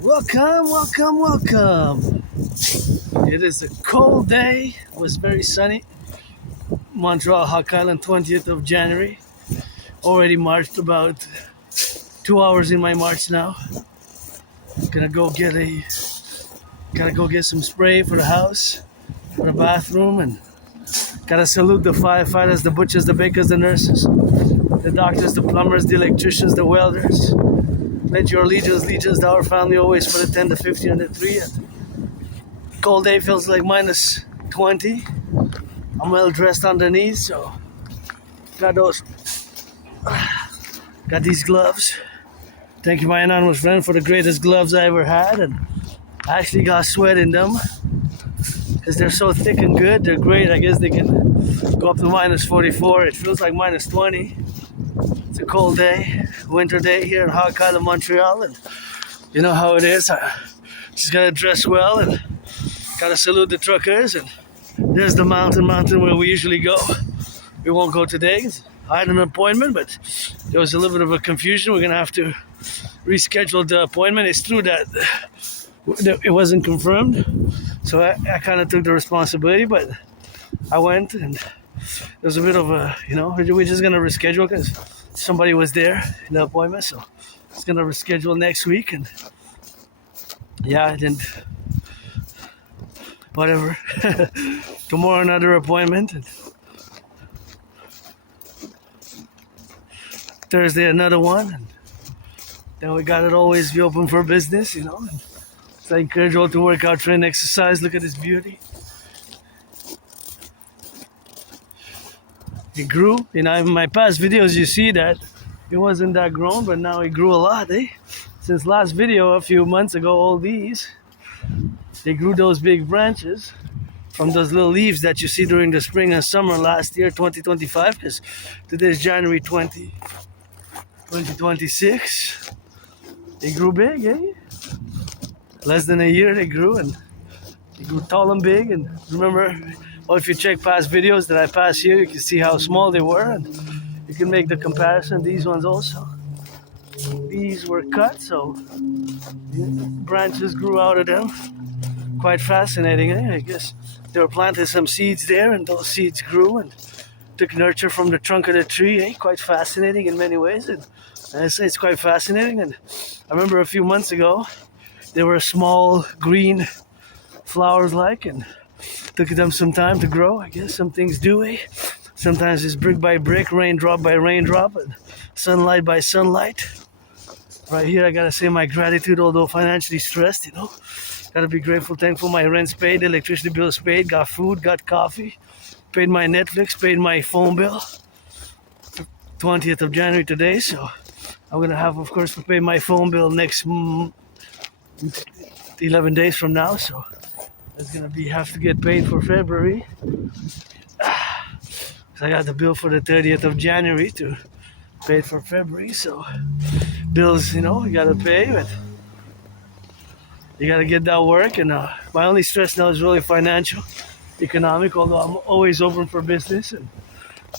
Welcome, welcome, welcome. It is a cold day. It was very sunny. Montreal, Hawk Island, 20th of January. Already marched about 2 hours in my march now. Gotta go get some spray for the house, for the bathroom, and gotta salute the firefighters, the butchers, the bakers, the nurses, the doctors, the plumbers, the electricians, the welders. Let your legions to our family always for the 10 to 50 and the 3. And cold day feels like minus 20. I'm well dressed underneath, so got these gloves. Thank you, my anonymous friend, for the greatest gloves I ever had. And I actually got sweat in them because they're so thick and good. They're great. I guess they can go up to minus 44. It feels like minus 20. It's a cold day, winter day here in Hawk Island, Montreal, and you know how it is. I just gotta dress well and gotta salute the truckers. And there's the mountain where we usually go. We won't go today. I had an appointment, but there was a little bit of a confusion. We're gonna have to reschedule the appointment. It's true that it wasn't confirmed, so I kind of took the responsibility, but I went, and there's a bit of a, we're just gonna reschedule because somebody was there in the appointment, so it's gonna reschedule next week. And yeah, I didn't, whatever. Tomorrow another appointment, and Thursday another one, and then we gotta always be open for business, and so I encourage you all to work out, train, exercise. Look at this beauty. It grew. In my past videos you see that it wasn't that grown, but now it grew a lot, Since last video a few months ago, all these, they grew those big branches from those little leaves that you see during the spring and summer last year, 2025, because today's January 20, 2026. They grew big, Less than a year they grew, and they grew tall and big. And remember, if you check past videos that I passed here, you can see how small they were, and you can make the comparison. These ones also. These were cut, so branches grew out of them. Quite fascinating, I guess they were planted some seeds there, and those seeds grew and took nurture from the trunk of the tree. Quite fascinating in many ways, and I say it's quite fascinating. And I remember a few months ago, they were small green flowers and took them some time to grow. I guess some things do, Sometimes it's brick by brick, raindrop by raindrop, and sunlight by sunlight. Right here, I gotta say my gratitude, although financially stressed, Gotta be grateful, thankful. My rent's paid, electricity bill's paid, got food, got coffee, paid my Netflix, paid my phone bill. 20th of January today, so I'm gonna have, of course, to pay my phone bill next 11 days from now. So it's gonna have to get paid for February. So I got the bill for the 30th of January to pay for February. So bills, you gotta pay, but you gotta get that work. And my only stress now is really financial, economic. Although I'm always open for business, and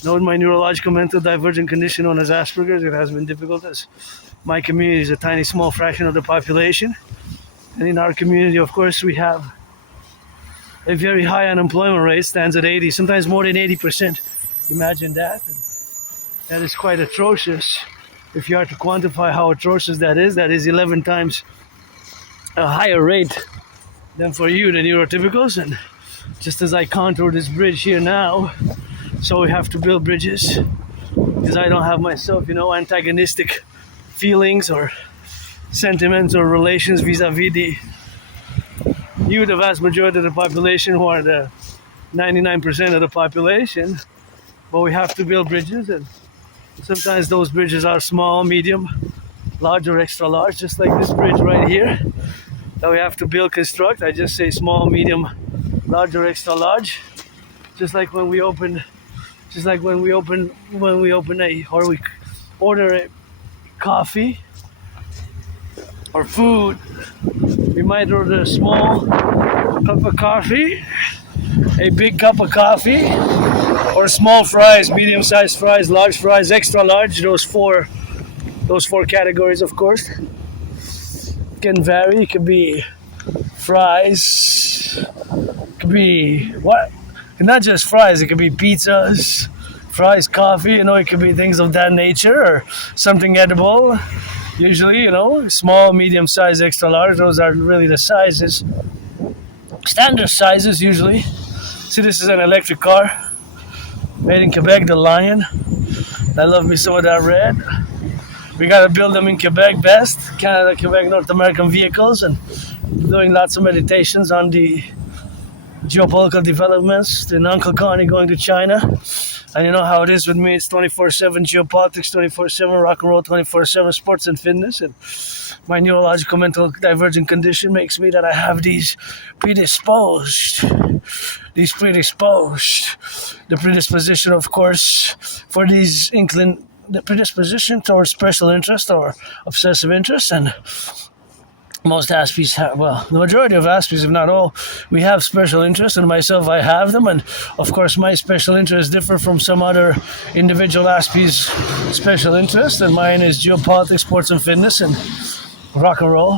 knowing my neurological mental divergent condition known as Asperger's, it has been difficult as my community is a tiny small fraction of the population. And in our community, of course, we have a very high unemployment rate, stands at 80, sometimes more than 80%. Imagine that. And that is quite atrocious. If you are to quantify how atrocious that is 11 times a higher rate than for you, the neurotypicals. And just as I contour this bridge here now, so we have to build bridges, because I don't have myself, antagonistic feelings or sentiments or relations vis-a-vis the vast majority of the population, who are the 99% of the population. But we have to build bridges, and sometimes those bridges are small, medium, large, or extra large, just like this bridge right here that we have to build, construct. I just say small, medium, large, or extra large. Just like when we open or we order a coffee or food, we might order a small cup of coffee, a big cup of coffee, or small fries, medium-sized fries, large fries, extra large. Those four categories, of course. can vary. It could be fries. It could be what? Not just fries. It could be pizzas, fries, coffee. It could be things of that nature or something edible. Usually, small, medium size, extra large. Those are really the sizes. Standard sizes usually. See, this is an electric car made in Quebec, the Lion. I love me some of that red. We gotta build them in Quebec best. Canada, Quebec, North American vehicles, and doing lots of meditations on the geopolitical developments. Then Uncle Connie going to China. And you know how it is with me. It's 24/7 geopolitics, 24/7 rock and roll, 24/7 sports and fitness. And my neurological mental divergent condition makes me that I have these predisposed. The predisposition, of course, for these the predisposition towards special interest or obsessive interest. And most Aspies have, the majority of Aspies, if not all, we have special interests, and myself, I have them. And of course, my special interests differ from some other individual Aspies' special interests, and mine is geopolitics, sports and fitness, and rock and roll,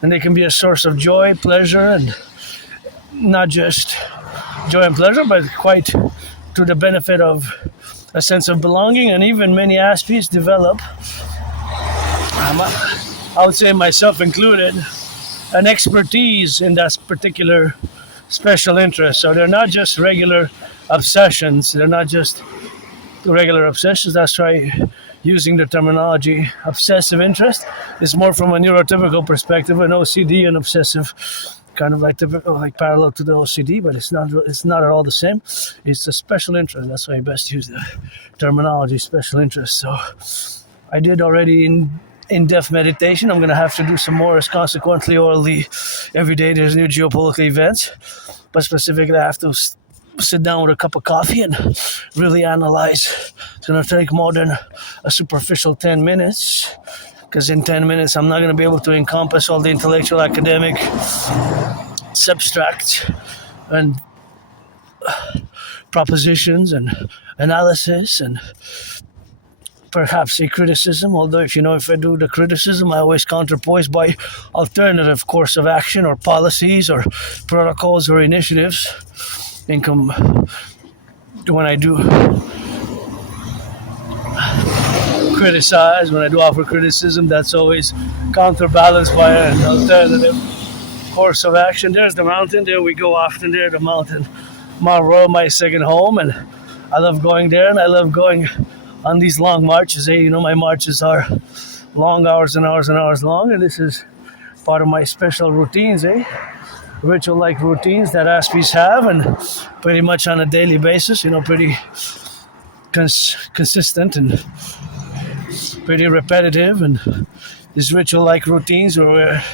And they can be a source of joy, pleasure, and not just joy and pleasure, but quite to the benefit of a sense of belonging. And even many Aspies develop, I would say myself included, an expertise in that particular special interest. So they're not just regular obsessions. That's right, using the terminology using interest. It's more from a neurotypical perspective, an OCD and obsessive, kind of like typical, like parallel to the OCD, but it's not at all the same. It's a special interest. That's why I best use the terminology special interest. So I did already in-depth meditation. I'm going to have to do some more, as consequently orally every day there's new geopolitical events. But specifically I have to sit down with a cup of coffee and really analyze. It's going to take more than a superficial 10 minutes, because in 10 minutes I'm not going to be able to encompass all the intellectual, academic, substract, and propositions and analysis and perhaps a criticism, although if I do the criticism, I always counterpoise by alternative course of action or policies or protocols or initiatives. When I do criticize, when I do offer criticism, that's always counterbalanced by an alternative course of action. There's the mountain, there we go often there, the mountain, Mount Royal, my second home, and I love going there, and I love going on these long marches. My marches are long, hours and hours and hours long, and this is part of my special routines, ritual-like routines that Aspies have, and pretty much on a daily basis, pretty consistent and pretty repetitive. And these ritual-like routines where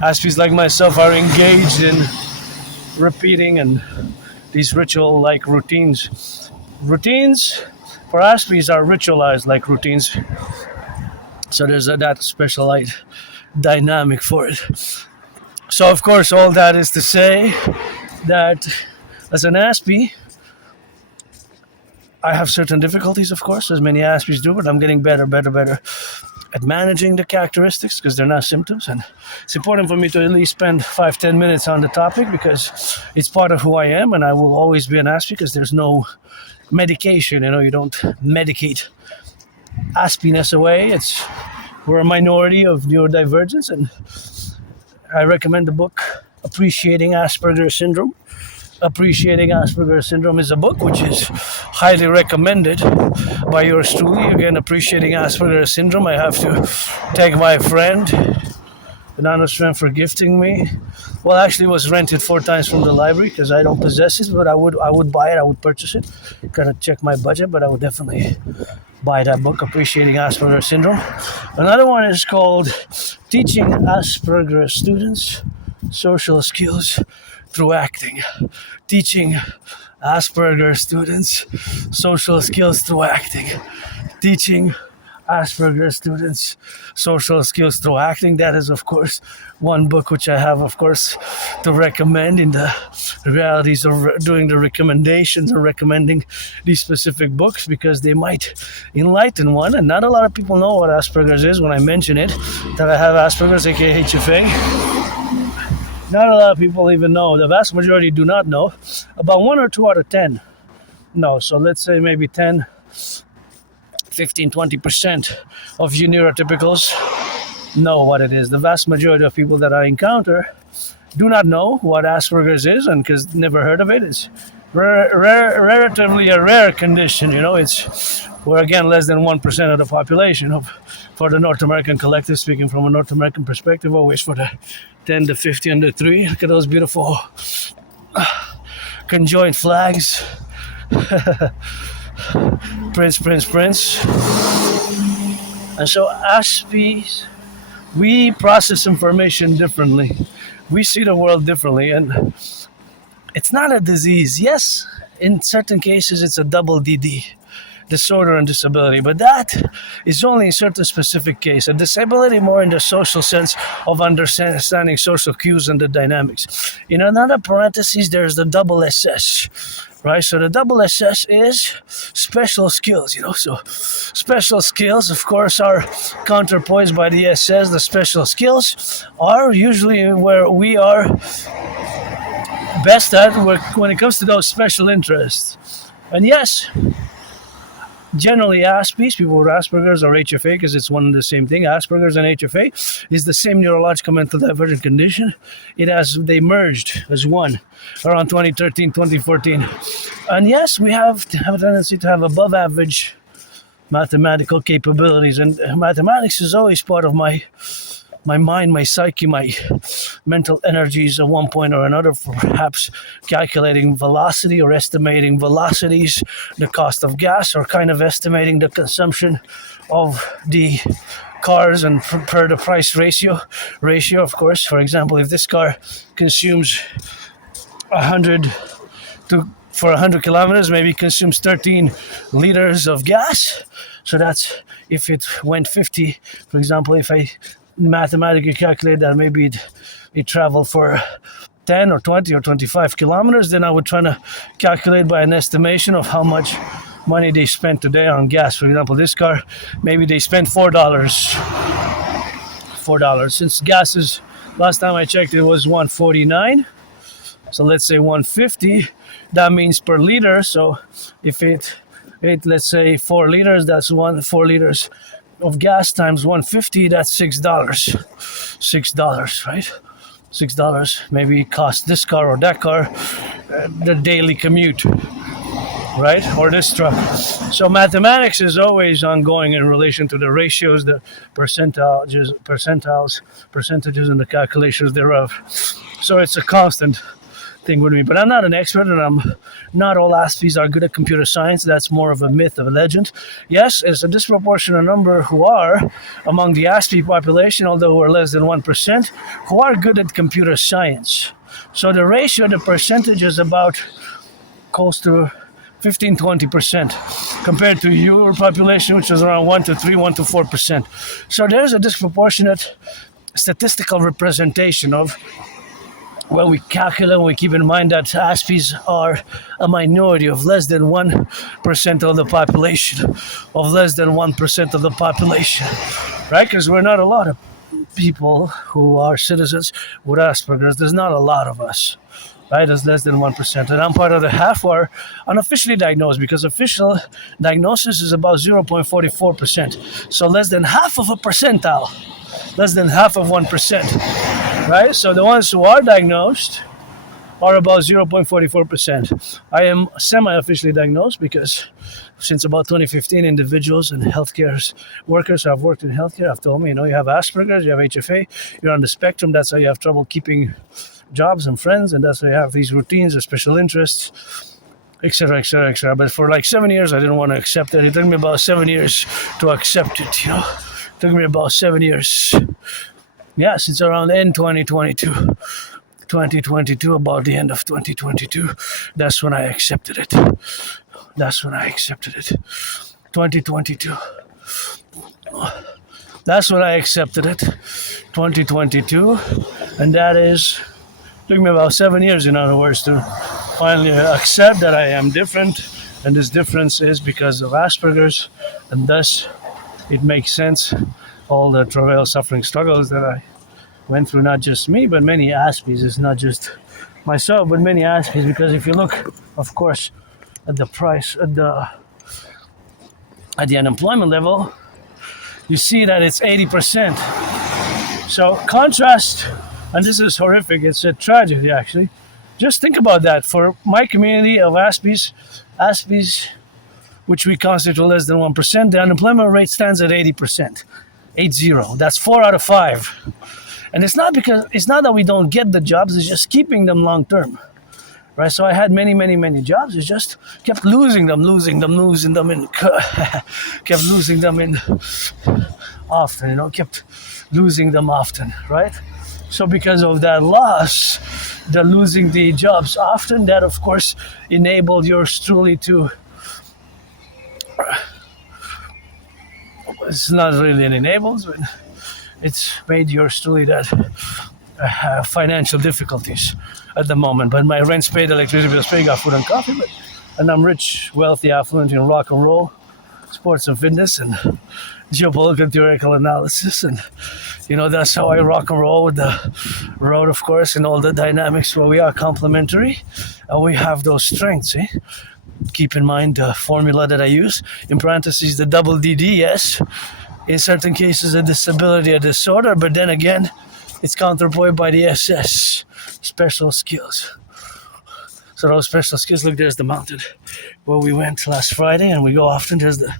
Aspies like myself are engaged in repeating, and these ritual-like routines for Aspies are ritualized like routines. So there's that special dynamic for it. So of course, all that is to say that as an Aspie, I have certain difficulties, of course, as many Aspies do, but I'm getting better at managing the characteristics, because they're not symptoms. And it's important for me to at least spend 5-10 minutes on the topic, because it's part of who I am, and I will always be an Aspie, because there's no medication. You don't medicate Aspiness away. We're a minority of neurodivergence, and I recommend the book Appreciating Asperger's Syndrome. Appreciating Asperger's Syndrome is a book which is highly recommended by yours truly. Again, Appreciating Asperger's Syndrome. I have to thank my friend, anonymous friend, for gifting me. Well, actually, it was rented 4 times from the library, because I don't possess it, but I would buy it. I would purchase it. Kind of check my budget, but I would definitely buy that book, Appreciating Asperger's Syndrome. Another one is called Teaching Asperger's Students Social Skills Through Acting. Teaching Asperger's Students Social Skills Through Acting. Teaching Asperger's students social skills through acting. That is, of course, one book which I have, of course, to recommend in the realities of doing the recommendations or recommending these specific books, because they might enlighten one. And not a lot of people know what Asperger's is when I mention it, that I have Asperger's, aka HFA. Not a lot of people even know. The vast majority do not know. About 1 or 2 out of 10 know. So let's say maybe 10, 15, 20% of you neurotypicals know what it is. The vast majority of people that I encounter do not know what Asperger's is, and because never heard of it. It's relatively a rare condition. It's we're again less than 1% of the population for the North American collective. Speaking from a North American perspective, always for the 10 to 50 under 3. Look at those beautiful conjoined flags. Prince. And so Aspies, we process information differently. We see the world differently, and it's not a disease. Yes, in certain cases it's a double dedie, disorder and disability, but that is only in certain specific case. A disability more in the social sense of understanding social cues and the dynamics. In another parenthesis, there's the double SS. Right, so the double SS is special skills, So special skills, of course, are counterpoints by the SS. The special skills are usually where we are best at when it comes to those special interests. And yes, generally Aspies, people with Asperger's or HFA, because it's one and the same thing. Asperger's and HFA is the same neurological mental divergent condition. They merged as one around 2013, 2014. And yes, we have a tendency to have above average mathematical capabilities, and mathematics is always part of my mind, my psyche, my mental energies at one point or another, for perhaps calculating velocity or estimating velocities, the cost of gas, or kind of estimating the consumption of the cars and per the price ratio, of course. For example, if this car consumes 100 for 100 kilometers, maybe consumes 13 liters of gas. So that's if it went 50, for example, if I mathematically calculate that maybe it traveled for 10 or 20 or 25 kilometers, then I would try to calculate by an estimation of how much money they spent today on gas. For example, this car, maybe they spent $4. Since gas is, last time I checked, it was $1.49. So let's say 150, that means per liter. So if it let's say 4 liters, that's 4 liters of gas times 150, that's $6. $6, right? $6 maybe cost this car or that car the daily commute, right? Or this truck. So mathematics is always ongoing in relation to the ratios, the percentages, and the calculations thereof. So it's a constant thing with me. But I'm not an expert, and not all Aspies are good at computer science. That's more of a myth, of a legend. Yes, it's a disproportionate number who are among the Aspie population, although we're less than 1%, who are good at computer science. So the ratio, the percentage is about close to 15-20% compared to your population, which is around 1 to 3, 1 to 4%. So there's a disproportionate statistical representation of, well, we calculate, we keep in mind that Aspies are a minority of less than 1% of the population, right? Because we're not a lot of people who are citizens with Asperger's. There's not a lot of us, right? There's less than 1%. And I'm part of the half who are unofficially diagnosed, because official diagnosis is about 0.44%. So less than half of a percentile, less than half of 1%. Right? So the ones who are diagnosed are about 0.44%. I am semi-officially diagnosed because since about 2015, individuals and healthcare workers who have worked in healthcare have told me, you have Asperger's, you have HFA, you're on the spectrum, that's how you have trouble keeping jobs and friends, and that's why you have these routines or special interests, etc., etc., etc. But for like 7 years, I didn't want to accept it. It took me about 7 years to accept it, It took me about 7 years. Yeah, since around end 2022, about the end of 2022, that's when I accepted it. 2022. That's what I accepted it, 2022, and that is took me about 7 years, in other words, to finally accept that I am different, and this difference is because of Asperger's, and thus it makes sense all the travail, suffering, struggles that I went through, not just me, but many Aspies. It's not just myself, but many Aspies, because if you look, of course, at the price, at the unemployment level, you see that it's 80%. So contrast, and this is horrific, it's a tragedy actually. Just think about that. For my community of Aspies, which we constitute less than 1%, the unemployment rate stands at 80%. 80. That's 4 out of 5. And it's not that we don't get the jobs, it's just keeping them long term. Right? So I had many jobs, it just kept losing them, and kept losing them in often, kept losing them often, right? So because of that loss, the losing the jobs often, that of course enabled yours truly to, it's not really an enables, but it's made yours truly that financial difficulties at the moment. But my rent's paid, electricity bills paid, got food and coffee, and I'm rich, wealthy, affluent in rock and roll, sports and fitness, and geopolitical theoretical analysis, and that's how I rock and roll with the road, of course, and all the dynamics where we are complementary, and we have those strengths. Keep in mind the formula that I use, in parentheses, the double dedie, yes, in certain cases a disability, a disorder, but then again, it's counterpoint by the SS, special skills. So those special skills, look, there's the mountain where we went last Friday, and we go often. There's the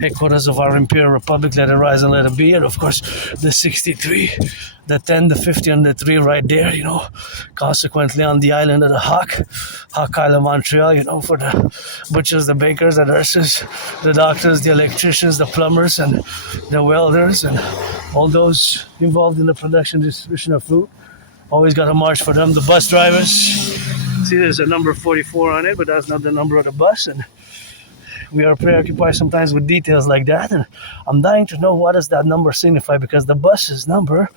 headquarters of our Imperial Republic, let it rise and let it be. And of course, the 63, the 10, the 50, and the 3 right there, Consequently, on the island of the Hawk Island, Montreal, for the butchers, the bakers, the nurses, the doctors, the electricians, the plumbers, and the welders, and all those involved in the production distribution of food. Always got a march for them. The bus drivers. See, there's a number 44 on it, but that's not the number of the bus, and we are preoccupied sometimes with details like that, and I'm dying to know what does that number signify, because the bus's number,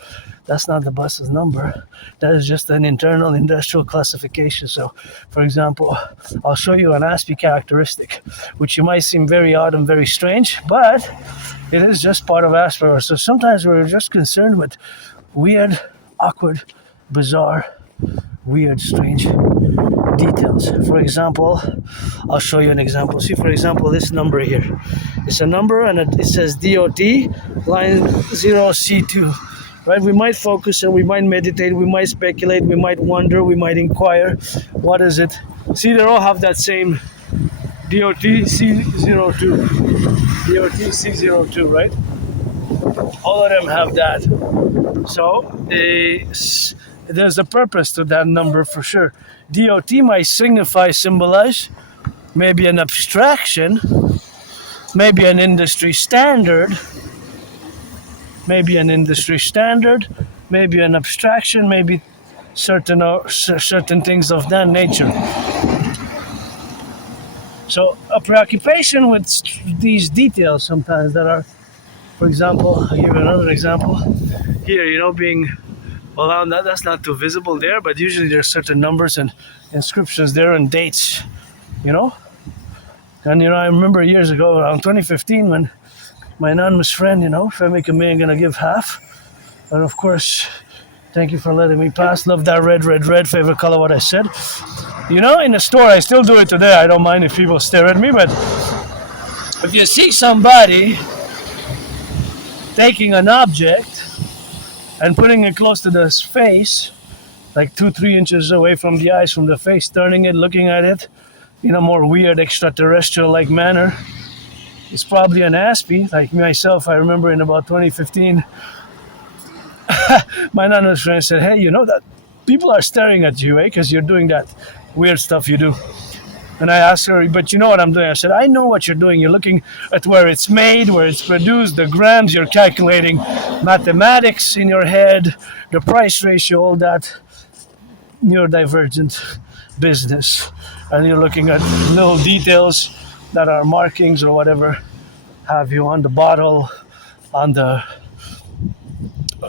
that's not the bus's number, that is just an internal industrial classification. So, for example, I'll show you an Aspiesque characteristic, which you might seem very odd and very strange, but it is just part of Asperger's. So sometimes we're just concerned with weird, awkward, bizarre, weird, strange details. For example, I'll show you an example. See, for example, this number here. It's a number, and it says DOT, line 0C2. Right? We might focus and we might meditate, we might speculate, we might wonder, we might inquire. What is it? See, they all have that same DOT C02. DOT C02, right? All of them have that. So there's a purpose to that number for sure. DOT might symbolize maybe an abstraction, maybe an industry standard, maybe an abstraction, maybe certain things of that nature. So a preoccupation with these details sometimes that are, for example, I'll give you another example. Here, being, well, that's not too visible there, but usually there's certain numbers and inscriptions there and dates, And, I remember years ago, around 2015, when my anonymous friend, if I make a million, gonna give half. And of course, thank you for letting me pass. Love that red, favorite color, what I said. In the store, I still do it today. I don't mind if people stare at me, but if you see somebody taking an object and putting it close to the face, like 2-3 inches away from the eyes, from the face, turning it, looking at it in a more weird extraterrestrial-like manner, it's probably an Aspie. Like myself, I remember in about 2015, my anonymous friend said, hey, that people are staring at you, because you're doing that weird stuff you do. And I asked her, but you know what I'm doing? I said, I know what you're doing. You're looking at where it's made, where it's produced, the grams, you're calculating mathematics in your head, the price ratio, all that neurodivergent business. And you're looking at little details that are markings or whatever have you on the bottle, on the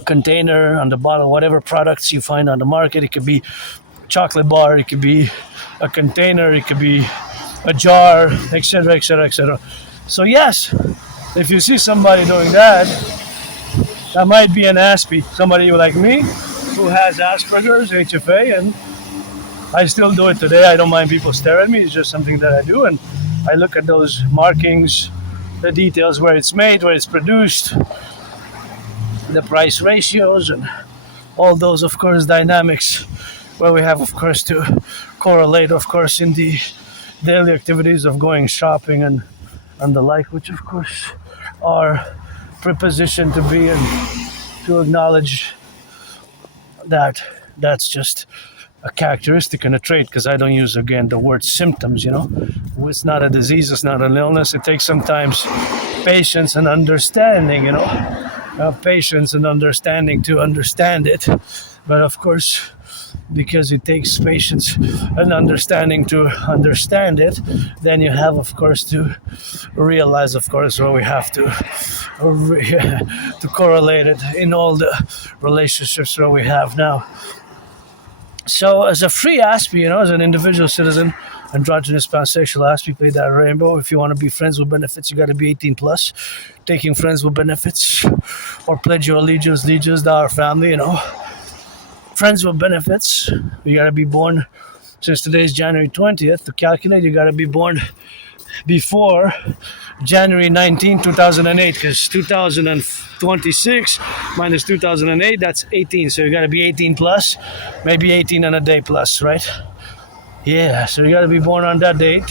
container, on the bottle, whatever products you find on the market. It could be chocolate bar, it could be a container, it could be a jar, etc., etc., etc. So yes, if you see somebody doing that, that might be an Aspie, somebody like me who has Asperger's, HFA, and I still do it today. I don't mind people stare at me. It's just something that I do, and I look at those markings, the details, where it's made, where it's produced, the price ratios, and all those, of course, dynamics where we have, of course, to correlate, of course, in the daily activities of going shopping and the like, which, of course, are prepositioned to be, and to acknowledge that that's just a characteristic and a trait, because I don't use, again, the word symptoms, you know. It's not a disease, it's not an illness. It takes sometimes patience and understanding, you know, patience and understanding to understand it. But of course, because it takes patience and understanding to understand it, then you have, of course, to realize, of course, where we have to correlate it in all the relationships where we have now. So as a free Aspie, you know, as an individual citizen, androgynous, pansexual Aspie, play that rainbow. If you want to be friends with benefits, you got to be 18 plus. Taking friends with benefits, or pledge your allegiance to our family, you know. Friends with benefits, you got to be born, since today's January 20th, to calculate, you got to be born before January 19, 2008, because 2026 minus 2008, that's 18. So you got to be 18 plus, maybe 18 and a day plus, right? Yeah, so you got to be born on that date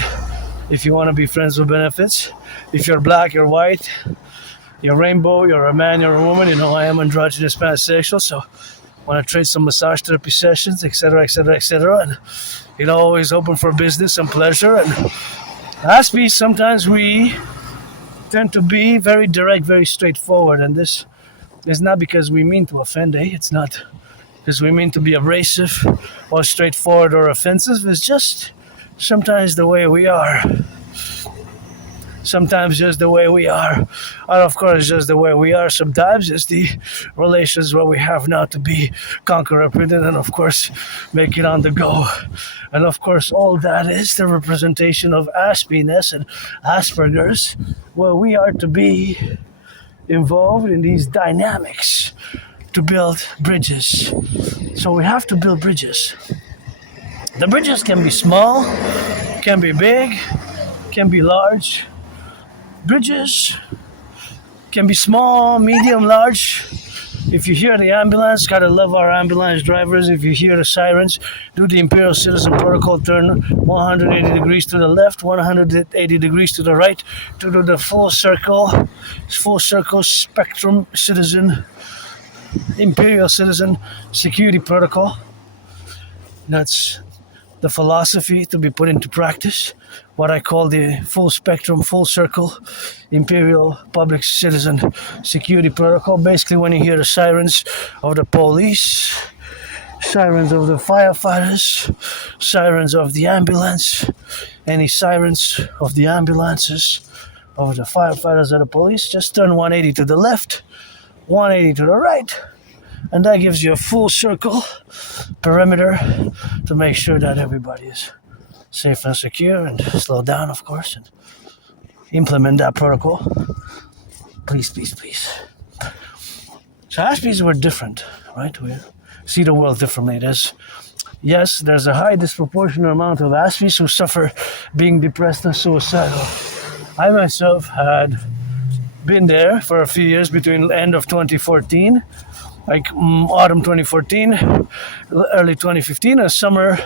if you want to be friends with benefits. If you're black, you're white, you're rainbow, you're a man, you're a woman. You know, I am androgynous, pansexual, so want to trade some massage therapy sessions, etc., etc., etc., and, you know, always open for business and pleasure. And Aspies, sometimes we tend to be very direct, very straightforward, and this is not because we mean to offend, it's not because we mean to be abrasive or straightforward or offensive. It's just sometimes the way we are. Sometimes just the way we are. And of course, just the way we are. Sometimes it's the relations where we have now to be conqueror, prudent, and of course, make it on the go. And of course, all that is the representation of Aspieness and Asperger's, where we are to be involved in these dynamics to build bridges. So we have to build bridges. The bridges can be small, can be big, can be large. Bridges can be small, medium, large. If you hear the ambulance, gotta love our ambulance drivers. If you hear the sirens, do the Imperial Citizen Protocol, turn 180 degrees to the left, 180 degrees to the right, to do the full circle spectrum citizen, Imperial Citizen Security Protocol. That's the philosophy to be put into practice. What I call the full spectrum, full circle, Imperial Public Citizen Security Protocol. Basically, when you hear the sirens of the police, sirens of the firefighters, sirens of the ambulance, any sirens of the ambulances, of the firefighters or the police, just turn 180 to the left, 180 to the right, and that gives you a full circle perimeter to make sure that everybody is safe and secure, and slow down, of course, and implement that protocol. Please, please, please. So Aspies were different, right? We see the world differently. There's a high disproportionate amount of Aspies who suffer being depressed and suicidal. I myself had been there for a few years between the end of 2014, like autumn 2014, early 2015, and summer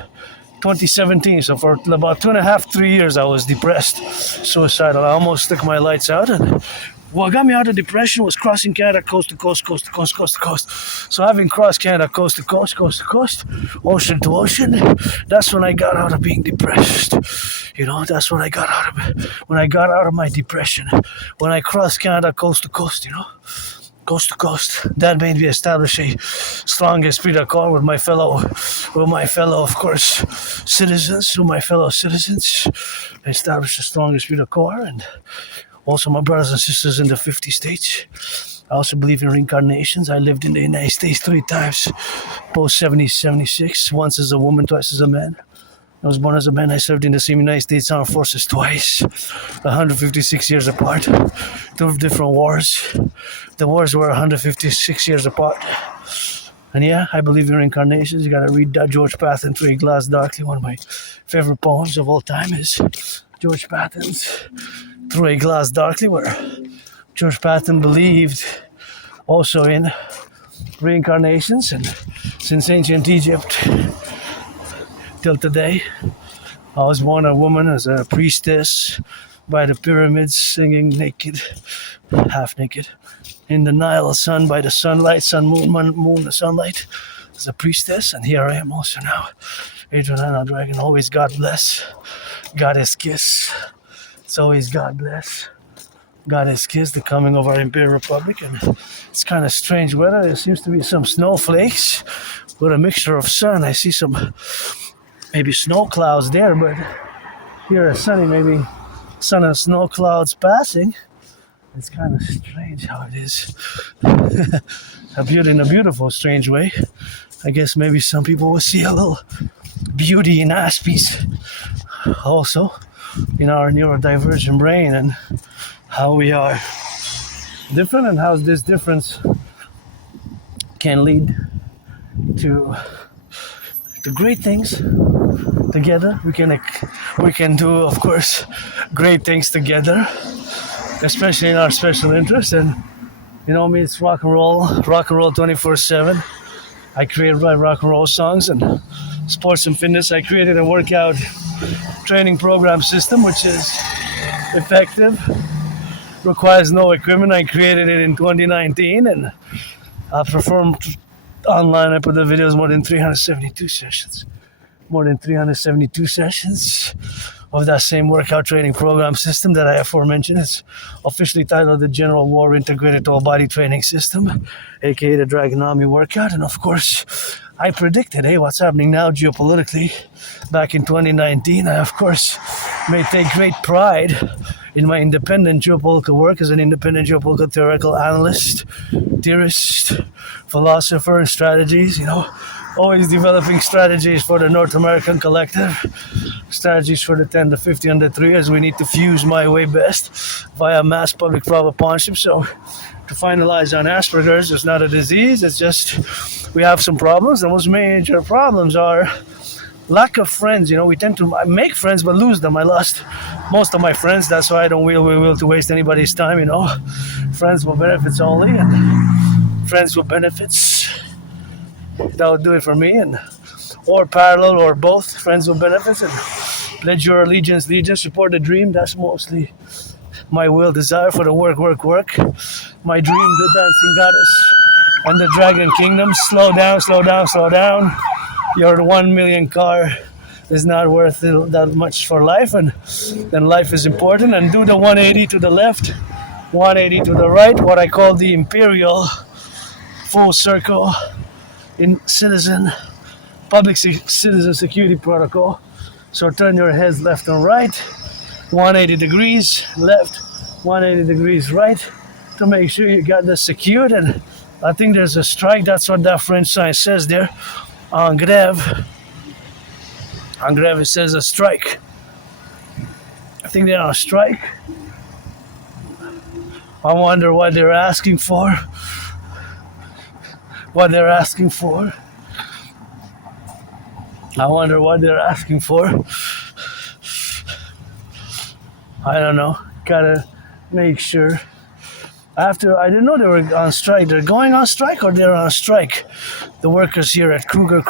2017. So for about 2.5, 3 years, I was depressed, suicidal. I almost took my lights out. And what got me out of depression was crossing Canada coast to coast, coast to coast, coast to coast. So having crossed Canada coast to coast, coast to coast, ocean to ocean, that's when I got out of being depressed. You know, that's when I got out of it. When I got out of my depression. When I crossed Canada coast to coast, you know. Coast to coast. That made me establish a strong esprit de corps with my fellow, of course, citizens. With my fellow citizens, I established a strong esprit de corps, and also my brothers and sisters in the 50 states. I also believe in reincarnations. I lived in the United States 3 times, post 76, once as a woman, twice as a man. I was born as a man. I served in the same United States Armed Forces twice, 156 years apart, 2 different wars. The wars were 156 years apart. And yeah, I believe in reincarnations. You gotta read that George Patton, Through a Glass Darkly. One of my favorite poems of all time is George Patton's Through a Glass Darkly, where George Patton believed also in reincarnations, and since ancient Egypt till today, I was born a woman as a priestess by the pyramids, singing naked, half naked, in the Nile sun by the sunlight, sun, moon, the sunlight, as a priestess, and here I am also now, Adriana Dragon. Always God bless, Goddess kiss. It's always God bless, Goddess kiss, the coming of our Imperial Republic. And it's kind of strange weather. There seems to be some snowflakes with a mixture of sun. I see some maybe snow clouds there, but here it's sunny, maybe sun and snow clouds passing. It's kind of strange how it is. In a beautiful, strange way. I guess maybe some people will see a little beauty in Aspiesque also, in our neurodivergent brain, and how we are different, and how this difference can lead to great things together. We can do, of course, great things together, especially in our special interests. And you know me, it's rock and roll 24/7. I create rock and roll songs and sports and fitness. I created a workout training program system which is effective, requires no equipment. I created it in 2019, and I performed online. I put the videos, more than 372 sessions. More than 372 sessions of that same workout training program system that I aforementioned. It's officially titled the General War Integrated All Body Training System, aka the Draconis workout. And of course, I predicted, hey, what's happening now geopolitically back in 2019. I, of course, may take great pride in my independent geopolitical work as an independent geopolitical theoretical analyst, theorist, philosopher, and strategies, always developing strategies for the North American collective, strategies for the 10 to 50 under 3, as we need to fuse my way best via mass public-private partnership. So to finalize on Asperger's, it's not a disease, it's just we have some problems. The most major problems are lack of friends. We tend to make friends but lose them. I lost most of my friends. That's why I don't will to waste anybody's time. Friends with benefits only, and friends with benefits, that would do it for me. And or parallel or both, friends with benefits, and pledge your allegiance, support the dream. That's mostly my will, desire for the work. My dream, the dancing goddess and the dragon kingdom. Slow down. Your 1 million car is not worth that much for life, and then life is important. And do the 180 to the left, 180 to the right, what I call the Imperial full circle in public citizen security protocol. So turn your heads left and right, 180 degrees left, 180 degrees right, to make sure you got this secured. And I think there's a strike. That's what that French sign says there. En grève, it says a strike. I think they're on a strike. I wonder what they're asking for. I wonder what they're asking for. I don't know. Gotta make sure. I didn't know they were on strike. They're going on strike, or they're on strike. The workers here at Kruger,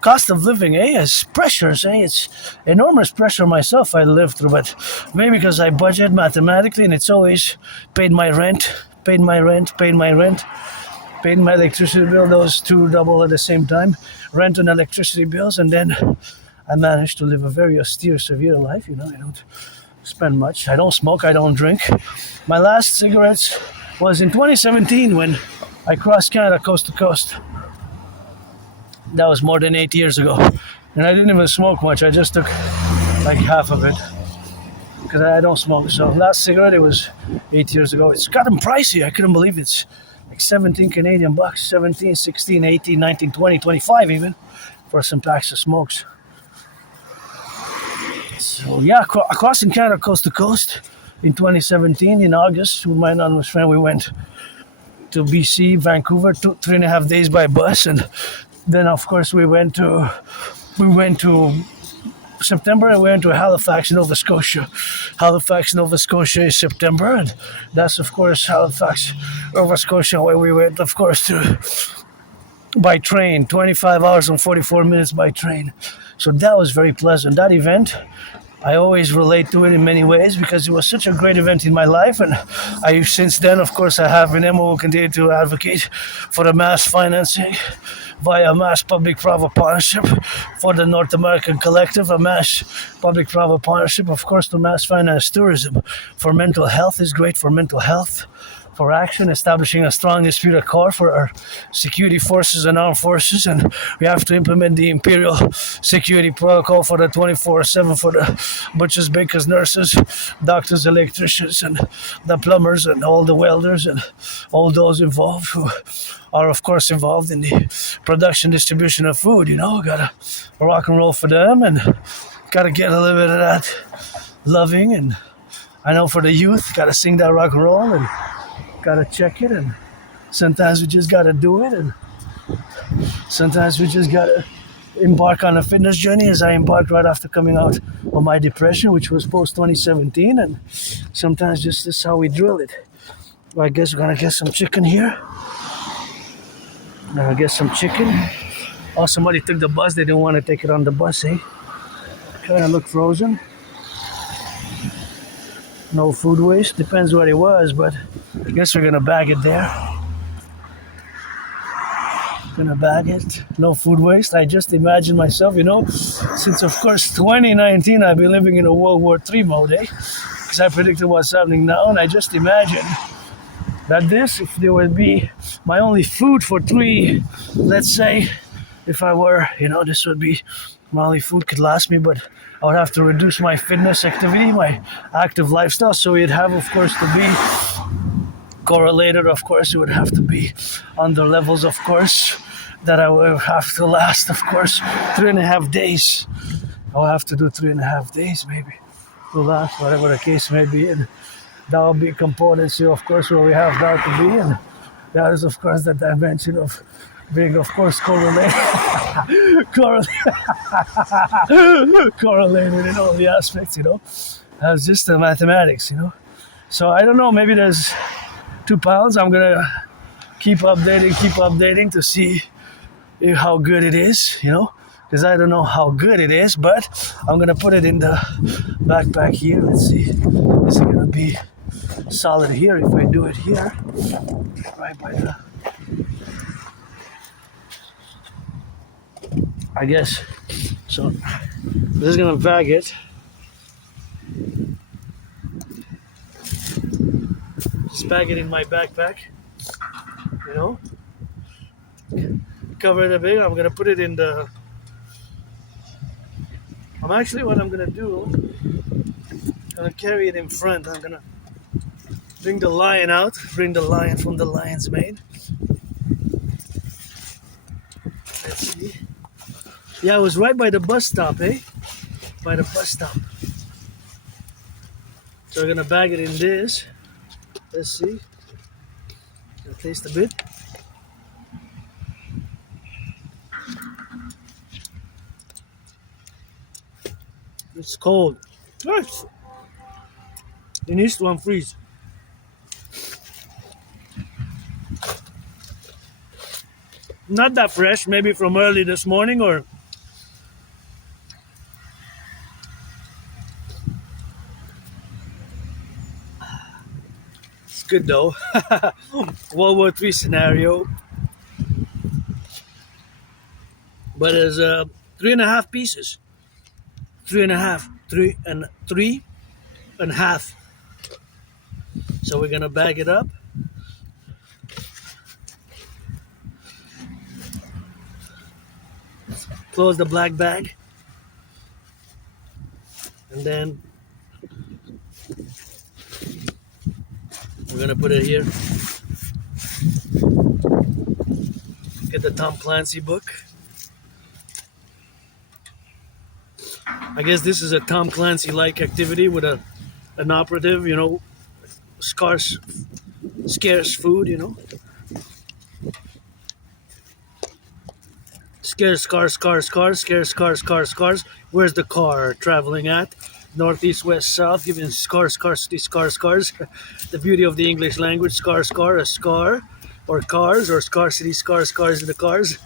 cost of living, it's pressures, it's enormous pressure myself I live through, but maybe because I budget mathematically, and it's always paid my electricity bill, those two double at the same time, rent and electricity bills, and then I managed to live a very austere, severe life. I don't spend much. I don't smoke, I don't drink. My last cigarettes was in 2017 when I crossed Canada coast to coast. That was more than 8 years ago. And I didn't even smoke much. I just took like half of it. because I don't smoke. So last cigarette it was 8 years ago. It's gotten pricey. I couldn't believe it's like 17 Canadian bucks, 17, 16, 18, 19, 20, 25 even for some packs of smokes. So yeah, across in Canada, coast to coast, in 2017 in August, with my anonymous friend, we went to BC, Vancouver, 3.5 days by bus, and then of course we went to September, and we went to Halifax, Nova Scotia. Halifax, Nova Scotia is September, and that's of course Halifax, Nova Scotia, where we went, of course, to by train, 25 hours and 44 minutes by train. So that was very pleasant. That event, I always relate to it in many ways because it was such a great event in my life, and since then, of course, I have been able will continue to advocate for the mass financing via a mass public-private partnership for the North American Collectif, a mass public-private partnership, of course, to mass finance tourism for mental health is great for mental health. For action, establishing a strong esprit de corps for our security forces and armed forces, and we have to implement the Imperial security protocol for the 24/7 for the butchers, bakers, nurses, doctors, electricians, and the plumbers, and all the welders, and all those involved who are, of course, involved in the production, distribution of food. Gotta rock and roll for them, and gotta get a little bit of that loving, and I know for the youth, gotta sing that rock and roll, and gotta check it, and sometimes we just gotta do it, and sometimes we just gotta embark on a fitness journey, as I embarked right after coming out of my depression, which was post 2017, and sometimes just this is how we drill it. Well, I guess we're gonna get some chicken here. I'll get some chicken. Oh, somebody took the bus. They didn't want to take it on the bus, eh? Kind of look frozen. No food waste. Depends what it was, but I guess we're gonna bag it there. Gonna bag it. No food waste. I just imagine myself, since of course 2019 I've been living in a World War III mode, eh? Because I predicted what's happening now, and I just imagine that if there would be my only food for 3, let's say, if I were, this would be my only food could last me, but I would have to reduce my fitness activity, my active lifestyle, so it'd have, of course, to be correlated, of course, it would have to be on the levels, of course, that I would have to last, of course, 3.5 days. I'll have to do 3.5 days, maybe, to last, whatever the case may be, and that will be components, of course, where we have that to be, and that is, of course, the dimension of being, of course, correlated in all the aspects, That's just the mathematics, So I don't know, maybe there's 2 pounds. I'm going to keep updating to see how good it is, because I don't know how good it is, but I'm going to put it in the backpack here. Let's see. Is it going to be solid here if I do it here? Right by the... I guess. So I'm just gonna bag it. Just bag it in my backpack. Cover it a bit. I'm gonna put it in the. What I'm gonna do. I'm gonna carry it in front. I'm gonna bring the lion out. Bring the lion from the lion's mane. Let's see. Yeah, it was right by the bus stop, eh? By the bus stop. So we're gonna bag it in this. Let's see. Gonna taste a bit. It's cold. Nice. In East one freeze. Not that fresh, maybe from early this morning or it's good though. World War III scenario. But there's 3.5 pieces. 3.5. 3.5. So we're gonna bag it up. Close the black bag. And then We're gonna put it here. Get the Tom Clancy book. I guess this is a Tom Clancy-like activity with an operative, scarce food, Scarce cars. Where's the car traveling at? Northeast, west, south, giving scarcity. The beauty of the English language, a scar, or cars, or scarcity, cars in the cars.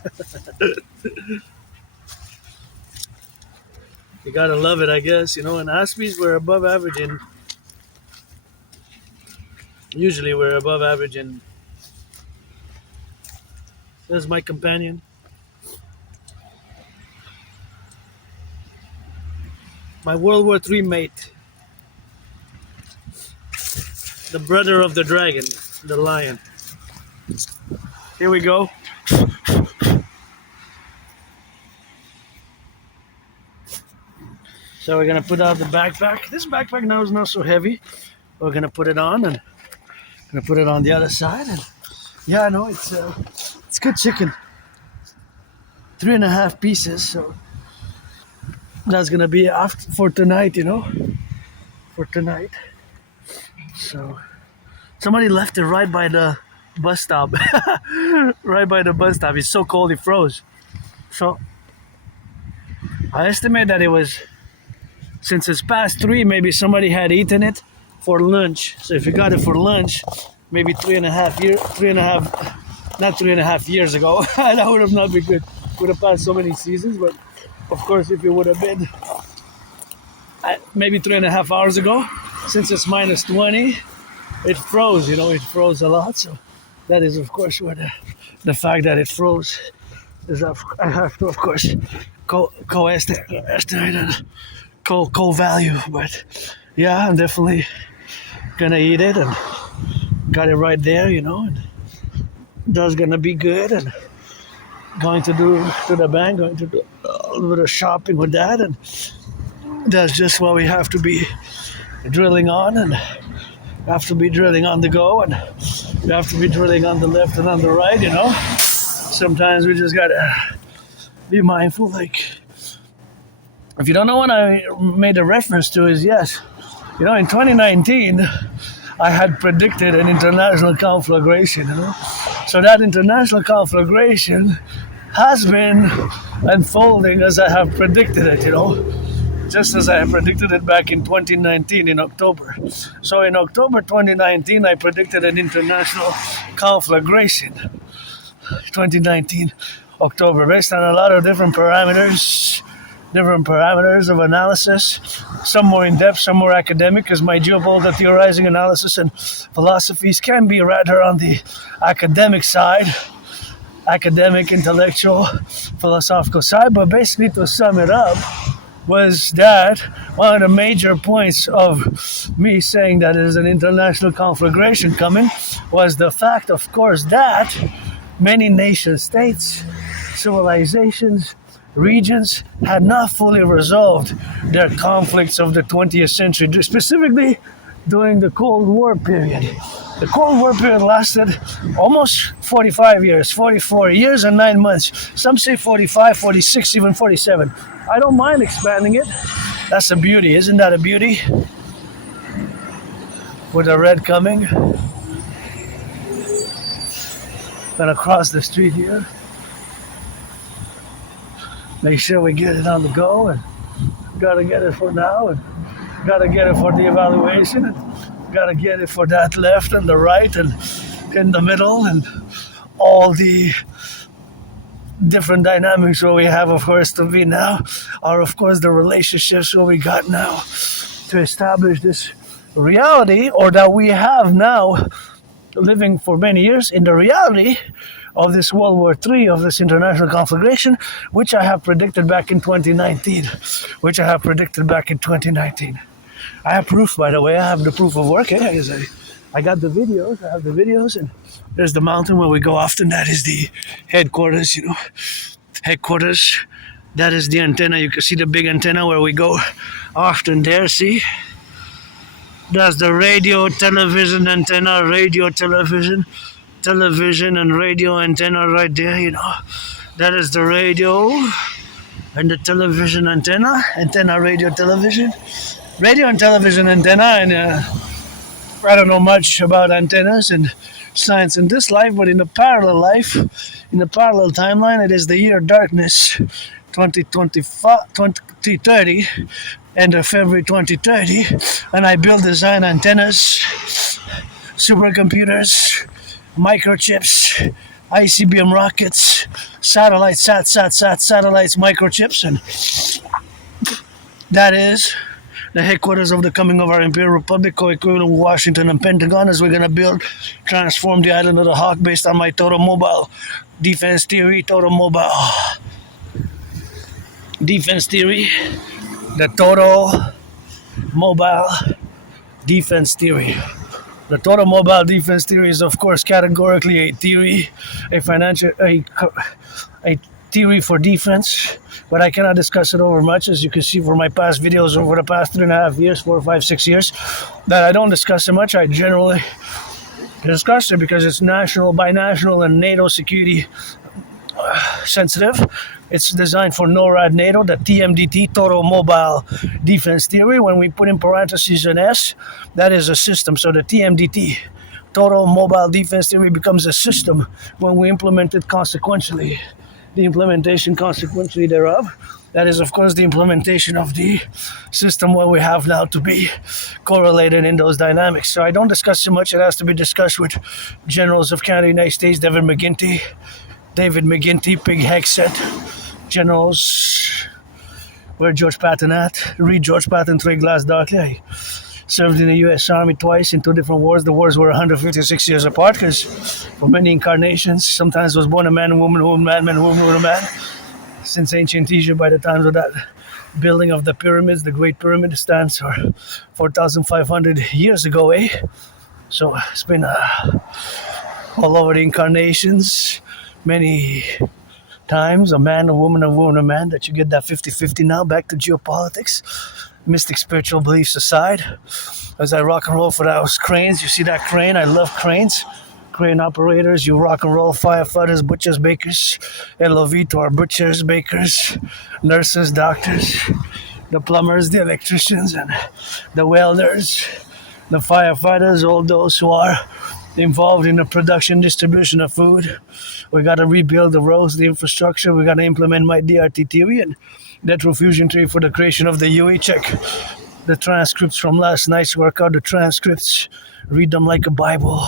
You gotta love it, I guess. In Aspies, we're above average usually we're above average in. There's my companion. My World War III mate. The brother of the dragon, the lion. Here we go. So we're gonna put out the backpack. This backpack now is not so heavy. We're gonna put it on and gonna put it on the other side. And yeah, no, it's good chicken. 3.5 pieces. So that's gonna be after for tonight, for tonight. So somebody left it right by the bus stop. Right by the bus stop. It's so cold it froze. So I estimate that it was, since it's past 3, maybe somebody had eaten it for lunch. So if you got it for lunch, maybe 3.5 years ago, that would have not been good. Would have passed so many seasons, but of course, if it would have been maybe 3.5 hours ago, since it's minus 20, it froze. It froze a lot. So that is, of course, where the fact that it froze is. I have to, of course, co-estimate and co-value. But yeah, I'm definitely gonna eat it and got it right there. And that's gonna be good. And going to do to the bank, going to do a little bit of shopping with that, and that's just what we have to be drilling on, and have to be drilling on the go, and we have to be drilling on the left and on the right. Sometimes we just gotta be mindful. Like, if you don't know what I made a reference to, is yes, in 2019 I had predicted an international conflagration. So that international conflagration has been unfolding as I have predicted it, just as I have predicted it back in 2019 in October. So in October 2019, I predicted an international conflagration. 2019, October, based on a lot of different parameters of analysis, some more in-depth, some more academic, because my geopolitical theorizing analysis and philosophies can be rather on the academic side, academic, intellectual, philosophical side. But basically, to sum it up, was that one of the major points of me saying that there's an international conflagration coming was the fact, of course, that many nation states, civilizations, regions had not fully resolved their conflicts of the 20th century, specifically during the Cold War period. The Cold War period lasted almost 45 years, 44 years and 9 months. Some say 45, 46, even 47. I don't mind expanding it. That's a beauty. Isn't that a beauty? With the red coming. Gonna cross the street here. Make sure we get it on the go, and gotta get it for now, and gotta get it for the evaluation, and gotta get it for that left and the right and in the middle, and all the different dynamics where we have, of course, to be now are, of course, the relationships where we got now to establish this reality, or that we have now living for many years in the reality of this World War III, of this international conflagration, which I have predicted back in 2019. I have proof, by the way. I have the proof of work. I got the videos. I have the videos, and there's the mountain where we go often. That is the headquarters, headquarters. That is the antenna. You can see the big antenna where we go often there, see? That's the radio, television antenna, radio, television and radio antenna right there, you know. That is the radio and the television antenna, radio, television. Radio and television antenna, and I don't know much about antennas and science in this life, but in the parallel life, in the parallel timeline, it is the year darkness 2030, end of February 2030, and I build design antennas, supercomputers, microchips, ICBM rockets, satellites, satellites, microchips, and that is the headquarters of the coming of our Imperial Republic, co-equivalent with Washington and Pentagon, as we're going to build, transform the island of the Hawk based on my total mobile defense theory, total mobile defense theory, the total mobile defense theory. The total mobile defense theory is, of course, categorically a theory, a theory for defense, but I cannot discuss it over much, as you can see from my past videos over the past 3.5 years, 4, 5, 6 years, that I don't discuss it much. I generally discuss it because it's national, binational, and NATO security sensitive. It's designed for NORAD NATO, the TMDT, Total Mobile Defense Theory. When we put in parentheses an S, that is a system. So the TMDT, Total Mobile Defense Theory, becomes a system when we implement it consequentially. The implementation consequentially thereof, that is, of course, the implementation of the system where we have now to be correlated in those dynamics. So I don't discuss too much. It has to be discussed with generals of Canada, United States, David McGinty, Pig Hexet, generals, where George Patton at? Read George Patton, Three Glass Darkly. I served in the U.S. Army twice in 2 different wars. The wars were 156 years apart because for many incarnations, sometimes was born a man and woman, woman, man, man, woman, woman, man. Since ancient Egypt, by the times of that building of the pyramids, the Great Pyramid stands for 4,500 years ago, eh? So it's been all over the incarnations, many times, a man, a woman, a man, that you get that 50-50 now. Back to geopolitics, mystic spiritual beliefs aside, as I rock and roll for those cranes. You see that crane? I love cranes. Crane operators, you rock and roll, firefighters, butchers, bakers, LOV to our butchers, bakers, nurses, doctors, the plumbers, the electricians, and the welders, the firefighters, all those who are involved in the production, distribution of food. We got to rebuild the roads, the infrastructure. We got to implement my DRT theory and lateral fusion theory for the creation of the UE. Check the transcripts from last night's workout, the transcripts. Read them like a Bible.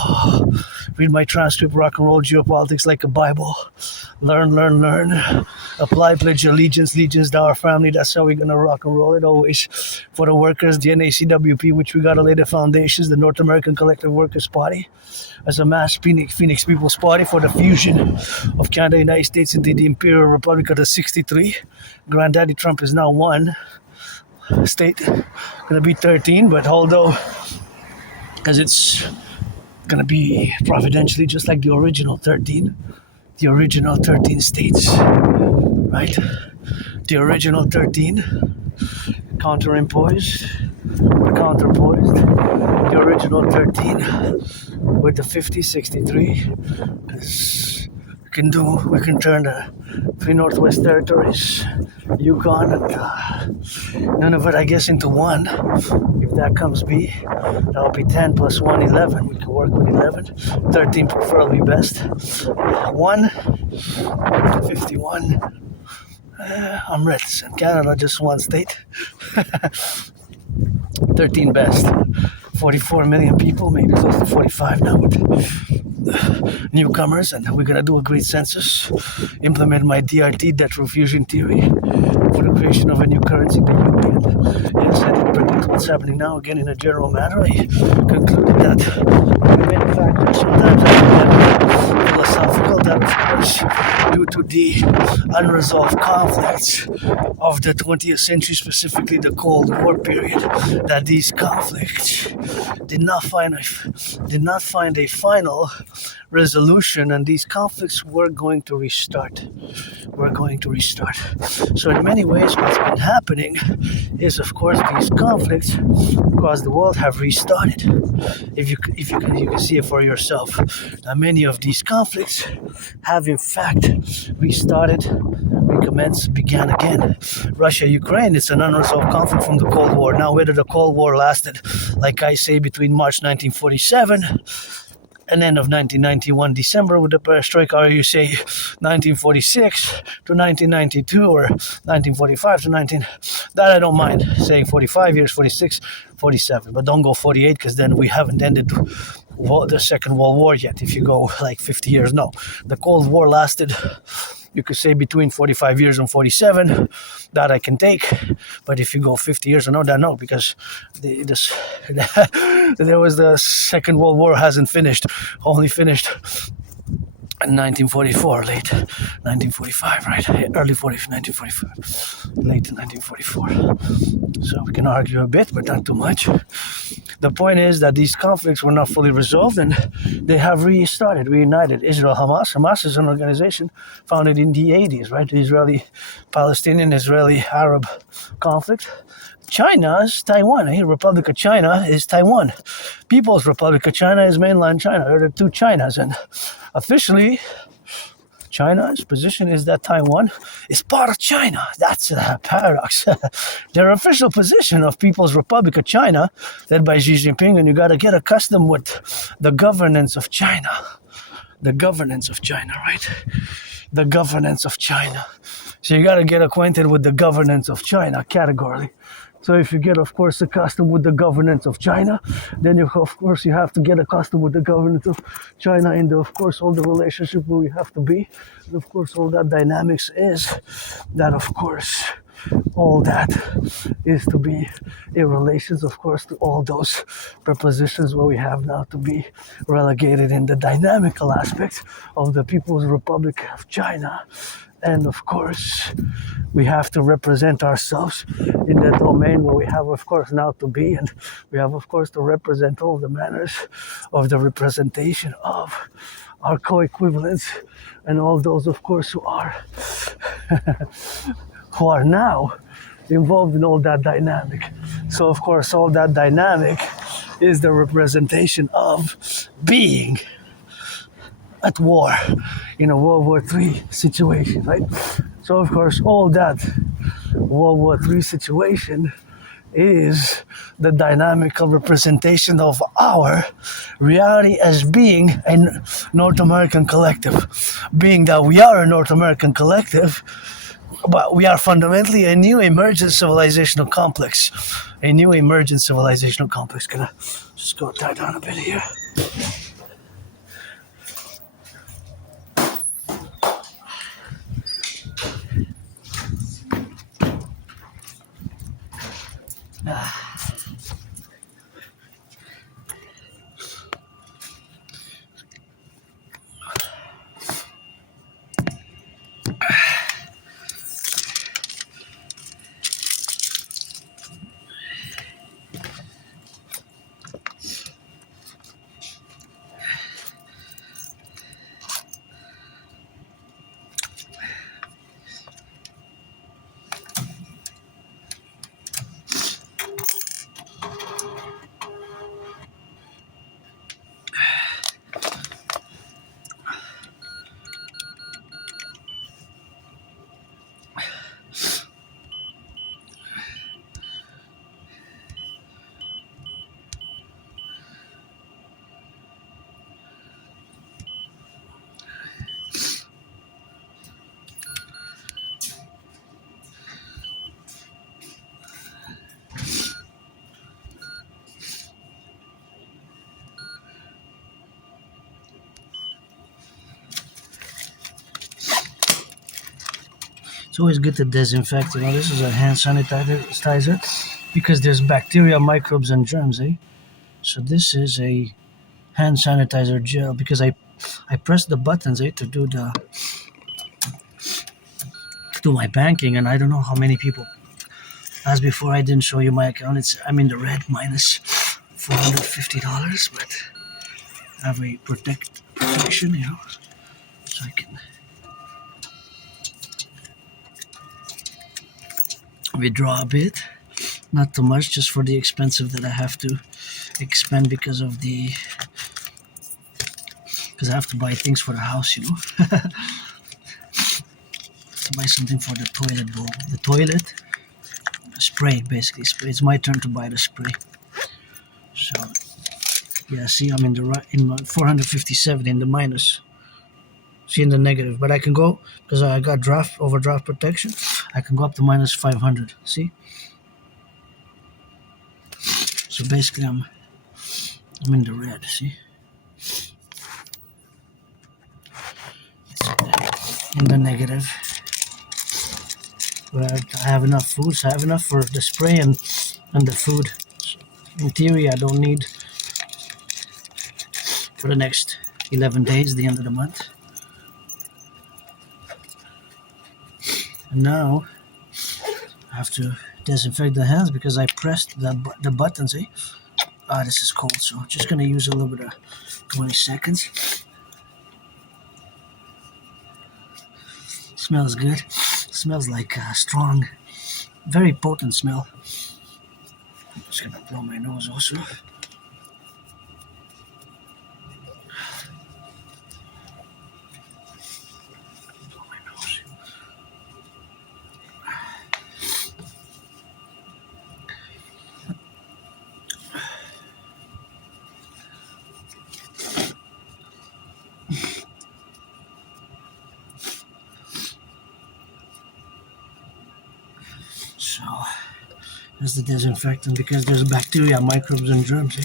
Read my transcript, rock and roll geopolitics like a Bible. Learn. Apply, pledge allegiance to our family. That's how we're going to rock and roll it always. For the workers, the N.A.C.W.P, which we got to lay the foundations, the North American Collective Workers Party, as a mass Phoenix People's Party for the fusion of Canada, United States into the Imperial Republic of the 63. Granddaddy Trump is now 1 state. Going to be 13, but although, because it's going to be providentially just like the original 13 states, right? The original 13 counterpoised, the original 13 with the 50, 63, because we can turn the 3 Northwest Territories, Yukon, and none of it, I guess, into 1. If that comes be, that'll be 10 plus 1, 11. We can work with 11. 13 preferably best. 1, 51. I'm reticent. Canada, just 1 state. 13 best. 44 million people, maybe close to 45 now with newcomers, and we're going to do a great census, implement my DRT, debt fusion theory, for the creation of a new currency, the UE. And yes, I did predict what's happening now again in a general manner. I concluded that many factors, sometimes I get philosophical, that of course due to the unresolved conflicts of the 20th century, specifically the Cold War period, that these conflicts did not find a final resolution, and these conflicts were going to restart. So in many ways, what's been happening is, of course, these conflicts across the world have restarted. If you can see it for yourself, now many of these conflicts have in fact restarted, recommenced, began again. Russia-Ukraine, it's an unresolved conflict from the Cold War. Now, whether the Cold War lasted, like I say, between March 1947 and end of 1991 December with the perestroika, or you say 1946 to 1992 or 1945 to 19, that I don't mind saying 45 years, 46, 47, but don't go 48, because then we haven't ended the Second World War yet. If you go like 50 years, no. The Cold War lasted, you could say, between 45 years and 47. That I can take. But if you go 50 years or no, that no, because there was the Second World War hasn't finished, only finished in 1944, late 1945, right? Early 1945, late 1944. So we can argue a bit, but not too much. The point is that these conflicts were not fully resolved, and they have restarted, reunited. Israel, Hamas. Hamas is an organization founded in the 80s, right? The Israeli-Palestinian, Israeli-Arab conflict. China's Taiwan. Republic of China is Taiwan. People's Republic of China is mainland China. There are two Chinas, and officially, China's position is that Taiwan is part of China. That's a paradox. Their official position of People's Republic of China, led by Xi Jinping, and you got to get accustomed with the governance of China. The governance of China, right? The governance of China. So you got to get acquainted with the governance of China categorically. So if you get, of course, accustomed with the governance of China, then you have to get accustomed with the governance of China and, of course, all the relationship where we have to be. And, of course, all that dynamics is that, of course, all that is to be in relations, of course, to all those prepositions where we have now to be relegated in the dynamical aspect of the People's Republic of China. And of course, we have to represent ourselves in the domain where we have, of course, now to be. And we have, of course, to represent all the manners of the representation of our co-equivalents and all those, of course, who are who are now involved in all that dynamic. So, of course, all that dynamic is the representation of being at war, in a World War III situation, right? So, of course, all that World War III situation is the dynamical representation of our reality as being a North American collective. Being that we are a North American collective, but we are fundamentally a new emergent civilizational complex. A new emergent civilizational complex. Can I just go tie down a bit here? It's always good to disinfect. This is a hand sanitizer because there's bacteria, microbes, and germs, eh? So this is a hand sanitizer gel because I I press the buttons to do my banking, and I don't know how many people. As before, I didn't show you my account. I'm in the red, minus $450, but I have a protection, so I can withdraw a bit. Not too much, just for the expensive that I have to expend because I have to buy things for the house, to buy something for the toilet bowl. The toilet spray, basically spray. It's my turn to buy the spray. So yeah, see, I'm in my 457 in the minus. See, in the negative, but I can go because I got overdraft protection. I can go up to minus 500. See. So basically, I'm in the red. See. In the negative. But I have enough food, so I have enough for the spray and the food. So in theory, I don't need for the next 11 days, the end of the month. And now I have to disinfect the hands because I pressed the buttons. This is cold, so I'm just gonna use a little bit of 20 seconds. Smells good. Smells like a strong, very potent smell. I'm just gonna blow my nose also. Blow my nose. So that's the disinfectant because there's bacteria, microbes, and germs.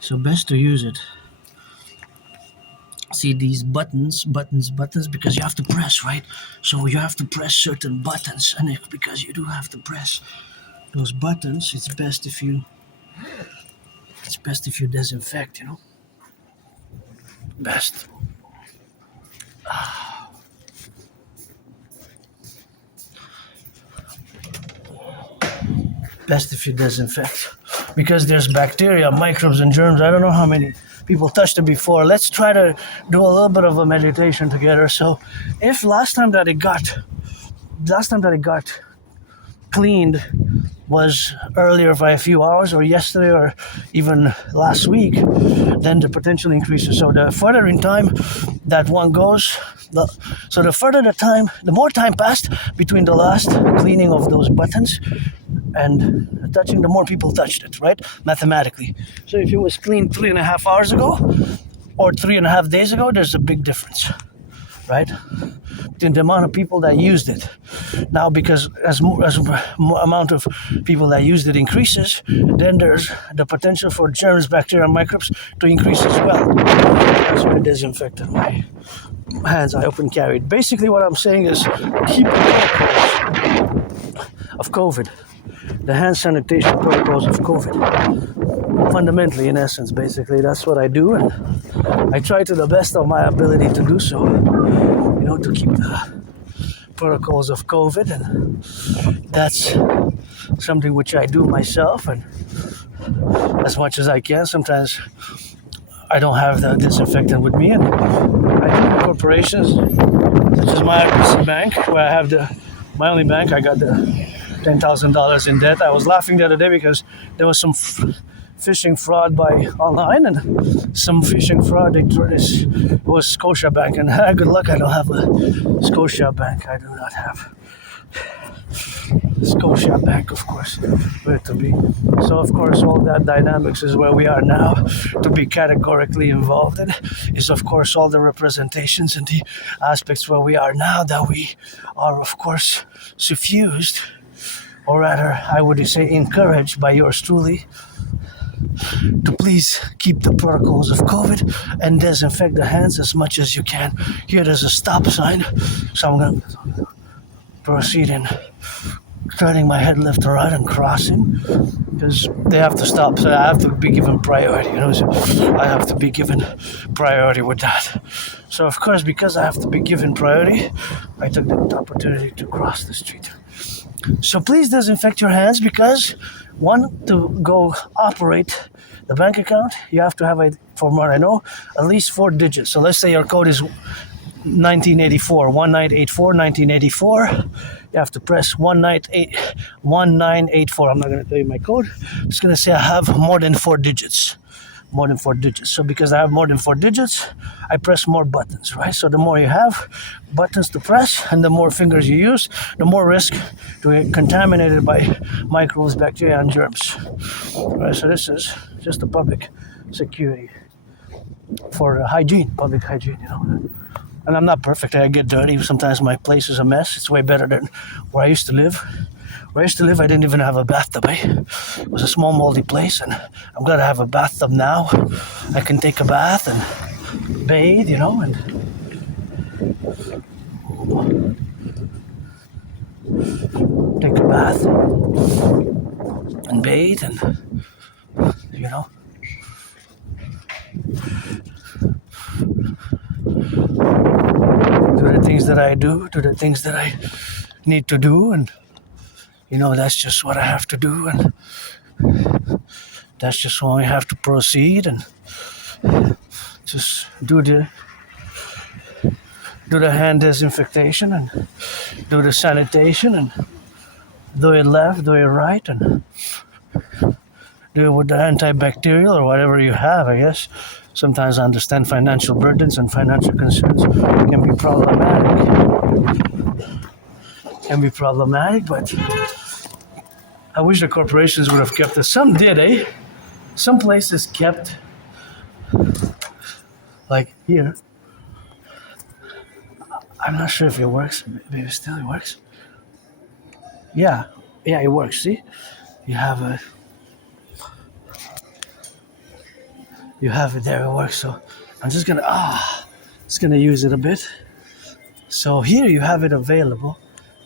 So best to use it. See these buttons, because you have to press, right? So you have to press certain buttons, and because you do have to press those buttons, it's best if you disinfect, Best. Best if you disinfect because there's bacteria, microbes, and germs. I don't know how many people touched it before. Let's try to do a little bit of a meditation together. So if last time that it got cleaned was earlier by a few hours, or yesterday, or even last week, then the potential increases. So the further in time that one goes, the more time passed between the last cleaning of those buttons and touching, the more people touched it, right? Mathematically. So if it was cleaned 3.5 hours ago or 3.5 days ago, there's a big difference, right? In the amount of people that used it. Now, because as amount of people that used it increases, then there's the potential for germs, bacteria, and microbes to increase as well. That's why I disinfected my hands. I open carried. Basically, what I'm saying is keep the protocols of COVID, the hand sanitation protocols of COVID. Fundamentally, in essence, basically, that's what I do, and I try to the best of my ability to do so. To keep the protocols of COVID, and that's something which I do myself, and as much as I can. Sometimes I don't have the disinfectant with me, and I do corporations such as my bank, where I have my only bank. I got the $10,000 in debt. I was laughing the other day because there was some phishing fraud by online, and some phishing fraud. It was Scotiabank, and good luck. I don't have a Scotiabank. I do not have Scotiabank, of course, where to be. So, of course, all that dynamics is where we are now. To be categorically involved in is, of course, all the representations and the aspects where we are now, that we are, of course, suffused, or rather, I would say, encouraged by yours truly, to please keep the protocols of COVID and disinfect the hands as much as you can. Here there's a stop sign, so I'm going to proceed in turning my head left to right and crossing. because they have to stop. So I have to be given priority. So I have to be given priority with that. So of course, because I have to be given priority, I took the opportunity to cross the street. So please disinfect your hands, because to go operate the bank account, you have to have, from what I know, at least 4 digits. So let's say your code is 1984, 1984. You have to press 1984. I'm not going to tell you my code. I'm just going to say I have more than 4 digits. So because I have more than 4 digits, I press more buttons, right? So the more you have buttons to press and the more fingers you use, the more risk to get contaminated by microbes, bacteria, and germs. Right, so this is just the public security for public hygiene, And I'm not perfect. I get dirty. Sometimes my place is a mess. It's way better than where I used to live. Where I used to live, I didn't even have a bathtub. It was a small, moldy place, and I'm glad I have a bathtub now. I can take a bath and bathe, and take a bath and bathe, and do the things that I do the things that I need to do, and that's just what I have to do, and that's just when I have to proceed, and just do the hand disinfection, and do the sanitation, and do it left, do it right, and do it with the antibacterial or whatever you have, I guess. Sometimes I understand financial burdens and financial concerns can be problematic, but I wish the corporations would have kept it. Some did, Some places kept, like here. I'm not sure if it works. Maybe still it works. Yeah, it works. See, you have it there. It works. So I'm just gonna use it a bit. So here you have it available,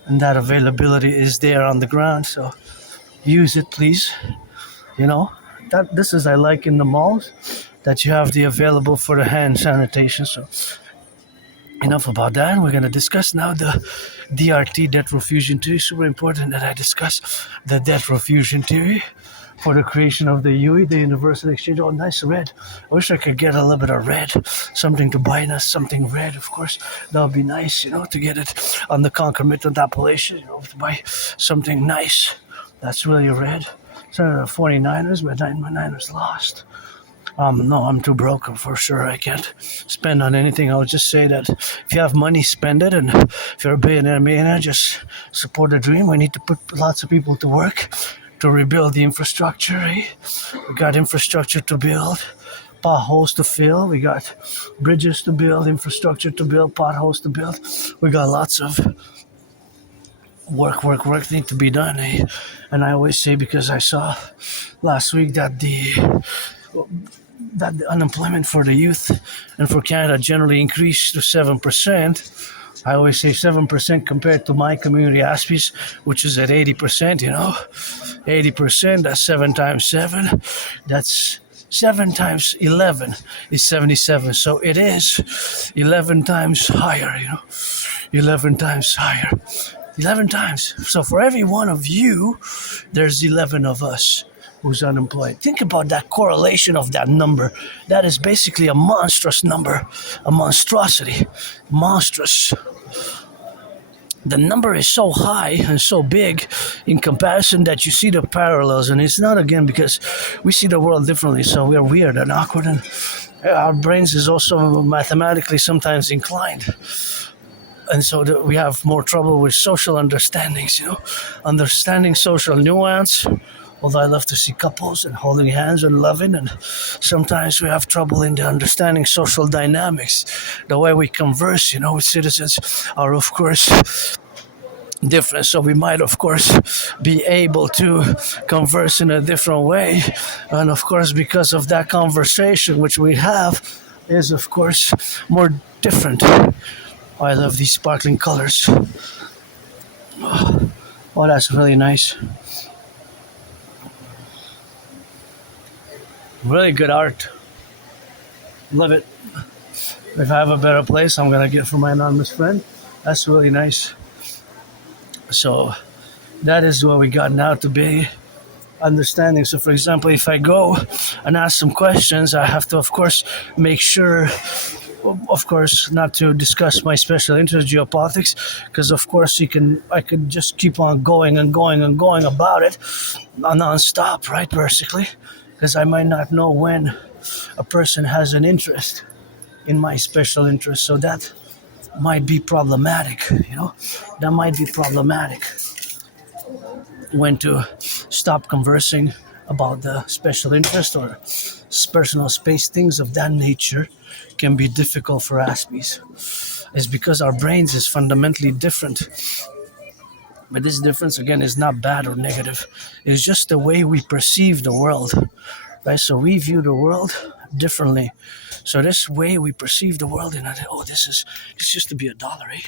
and that availability is there on the ground. So use it, please. This is I like in the malls, that you have the available for the hand sanitation. So enough about that. We're going to discuss now the DRT, debt refusion theory. Super important that I discuss the debt refusion theory for the creation of the UE, the Universal Exchange. Oh, nice red. I wish I could get a little bit of red, something to bind us, something red, of course. That would be nice, to get it on the concomitant appellation, to buy something nice that's really red. So the 49ers, but my Niners lost. No, I'm too broke for sure. I can't spend on anything. I would just say that if you have money, spend it. And if you're a millionaire, just support the dream. We need to put lots of people to work to rebuild the infrastructure. We got infrastructure to build, potholes to fill. We got bridges to build, infrastructure to build, potholes to build. We got lots of work need to be done. And I always say, because I saw last week that the unemployment for the youth and for Canada generally increased to 7%. I always say 7% compared to my community, Aspiesque, which is at 80%, 80%, that's 7 times 7. That's 7 times 11 is 77. So it is 11 times higher, 11 times higher. 11 times. So for every one of you, there's 11 of us who's unemployed. Think about that correlation of that number. That is basically a monstrous number, a monstrosity, monstrous. The number is so high and so big in comparison that you see the parallels. And it's not, again, because we see the world differently, so we're weird and awkward, and our brains is also mathematically sometimes inclined. And so we have more trouble with social understandings, understanding social nuance. Although I love to see couples and holding hands and loving, and sometimes we have trouble in the understanding social dynamics. The way we converse, with citizens are, of course, different. So we might, of course, be able to converse in a different way. And, of course, because of that conversation which we have is, of course, more different. Oh, I love these sparkling colors. Oh, that's really nice. Really good art. Love it. If I have a better place, I'm gonna get from my anonymous friend. That's really nice. So that is what we got now to be understanding. So for example, if I go and ask some questions, I have to of course make sure, of course, not to discuss my special interest geopolitics, because of course I could just keep on going and going and going about it non-stop, right, basically, because I might not know when a person has an interest in my special interest. So that might be problematic, that might be problematic when to stop conversing about the special interest or personal space. Things of that nature can be difficult for Aspies. It's because our brains is fundamentally different. But this difference, again, is not bad or negative. It's just the way we perceive the world, right? So we view the world differently. So this way we perceive the world, this used to be $1, eh?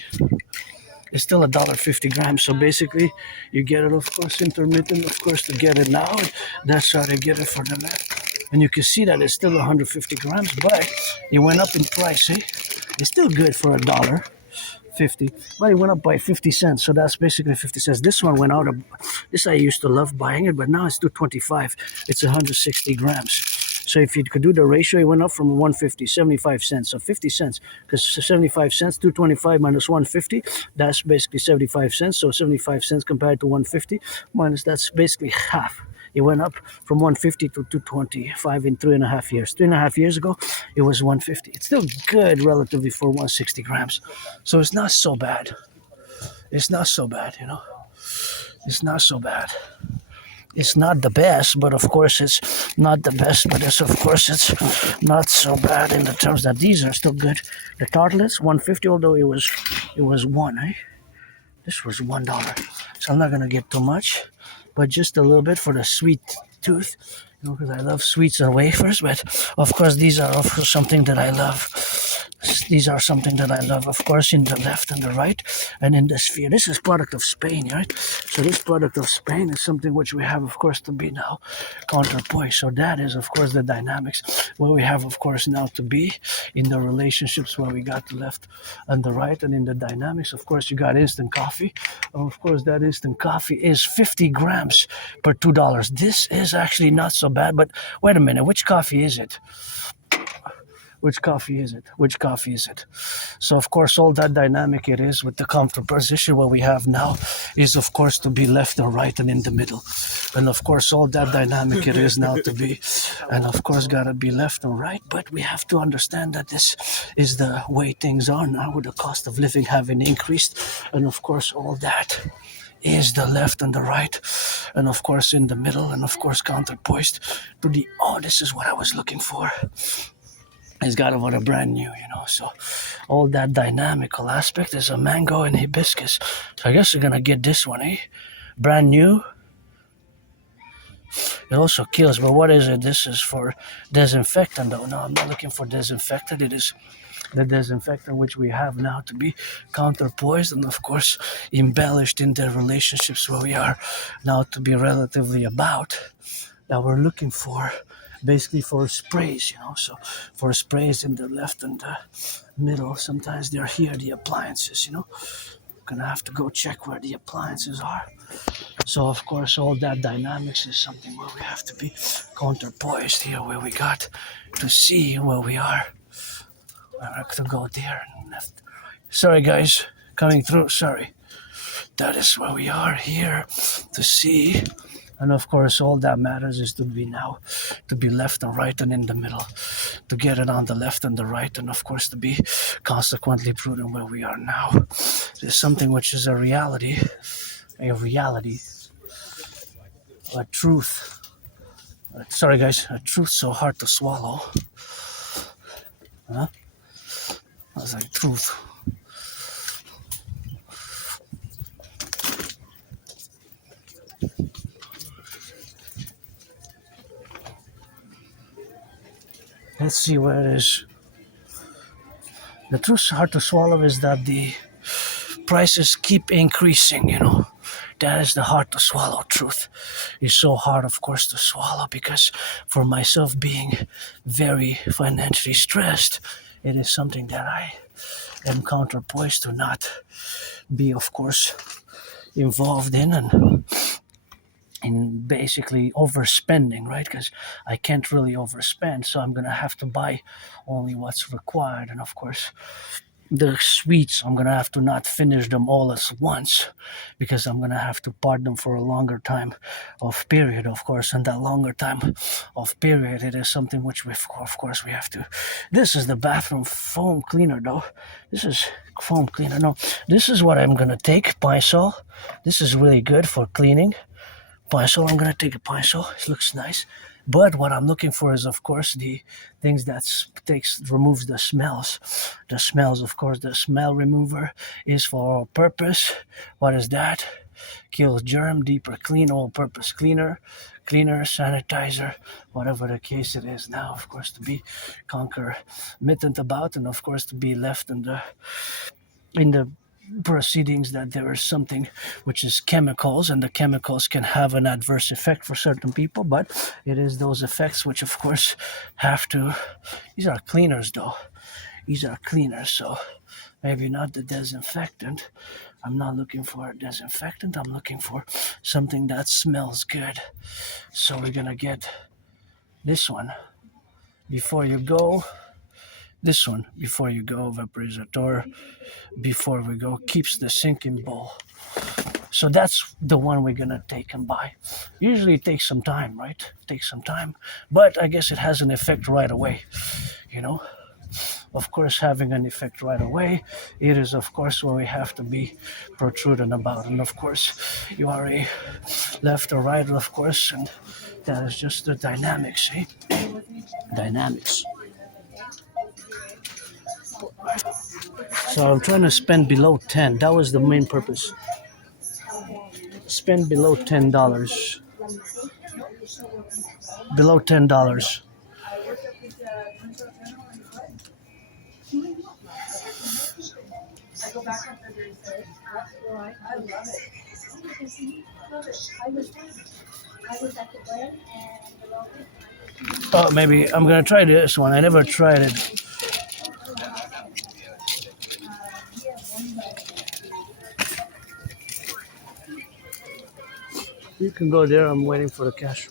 It's still $1.50 grams. So basically, you get it, of course, intermittent, of course, to get it now. That's how they get it for the net. And you can see that it's still 150 grams, but it went up in price, eh? It's still good for $1.50, but it went up by 50 cents. So that's basically 50 cents. This one went out of, this I used to love buying it, but now it's $2.25. It's 160 grams. So if you could do the ratio, it went up from 150, 75 cents, so 50 cents. Because 75 cents, 225 minus 150, that's basically 75 cents. So 75 cents compared to 150 minus, that's basically half. It went up from 150 to 225 in 3.5 years. 3.5 years ago, it was 150. It's still good relatively for 160 grams. So it's not so bad. It's not so bad, It's not so bad. It's not the best, but of course it's not the best, but it's not so bad in the terms that these are still good. The tartlets, 150, although it was one, eh? This was $1. So I'm not gonna get too much, but just a little bit for the sweet tooth, because I love sweets and wafers, but of course these are also something that I love. These are something that I love, of course, in the left and the right, and in the sphere. This is product of Spain, right? So this product of Spain is something which we have, of course, to be now counterpoint. So that is, of course, the dynamics where we have, of course, now to be in the relationships where we got the left and the right, and in the dynamics, of course, you got instant coffee. And of course, that instant coffee is 50 grams per $2. This is actually not so bad, but wait a minute, which coffee is it? Which coffee is it? Which coffee is it? So, of course, all that dynamic it is with the counterposition what we have now is, of course, to be left and right and in the middle. And, of course, all that dynamic it is now to be, and, of course, got to be left and right. But we have to understand that this is the way things are now with the cost of living having increased. And, of course, all that is the left and the right, and, of course, in the middle, and, of course, counterpoised to the, this is what I was looking for. It's got about a brand new, so all that dynamical aspect is a mango and hibiscus. So I guess we're gonna get this one, eh? Brand new. It also kills, but what is it? This is for disinfectant, though. No, I'm not looking for disinfectant. It is the disinfectant which we have now to be counterpoised and, of course, embellished in the relationships where we are now to be relatively about, that we're looking for. Basically for sprays, so for sprays in the left and the middle, sometimes they're here, the appliances, gonna have to go check where the appliances are. So, of course, all that dynamics is something where we have to be counterpoised here, where we got to see where we are. I have to go there and left. Sorry, guys, coming through, sorry. That is where we are here to see. And, of course, all that matters is to be now, to be left and right and in the middle, to get it on the left and the right, and, of course, to be consequently prudent where we are now. There's something which is a reality, a truth. Sorry, guys, a truth so hard to swallow. Huh? I was like, truth. Let's see where it is. The truth hard to swallow is that the prices keep increasing, That is the hard to swallow truth. It's so hard, of course, to swallow because for myself being very financially stressed, it is something that I am counterpoised to not be, of course, involved in and basically overspending, right? Because I can't really overspend, so I'm gonna have to buy only what's required, and of course the sweets, I'm gonna have to not finish them all at once because I'm gonna have to part them for a longer time of period, of course. And that longer time of period, it is something which we, of course, we have to. This is the bathroom foam cleaner, though. This is foam cleaner. No, this is what I'm gonna take. Pine-Sol. This is really good for cleaning. Pine-Sol. I'm gonna take a Pine-Sol. It looks nice. But what I'm looking for is, of course, the things that removes the smells. The smells, of course, the smell remover is for all purpose. What is that? Kills germ, deeper clean, all-purpose cleaner, sanitizer, whatever the case it is now, of course, to be concomitant about, and of course to be left in the proceedings that there is something which is chemicals, and the chemicals can have an adverse effect for certain people, but it is those effects which of course have to. These are cleaners, though. These are cleaners, so maybe not the disinfectant. I'm not looking for a disinfectant. I'm looking for something that smells good. So we're gonna get this one before you go. This one before you go, vaporizator before we go, keeps the sinking bowl. So that's the one we're gonna take and buy. Usually it takes some time, right? It takes some time, but I guess it has an effect right away, you know? Of course, having an effect right away, it is of course what we have to be protruding about. And of course, you are a left or right, of course, and that is just the dynamics, eh? Dynamics. So I'm trying to spend below 10. That was the main purpose. Spend below $10. Below $10. Oh, maybe I'm gonna try this one. I never tried it. You can go there. I'm waiting for the cash.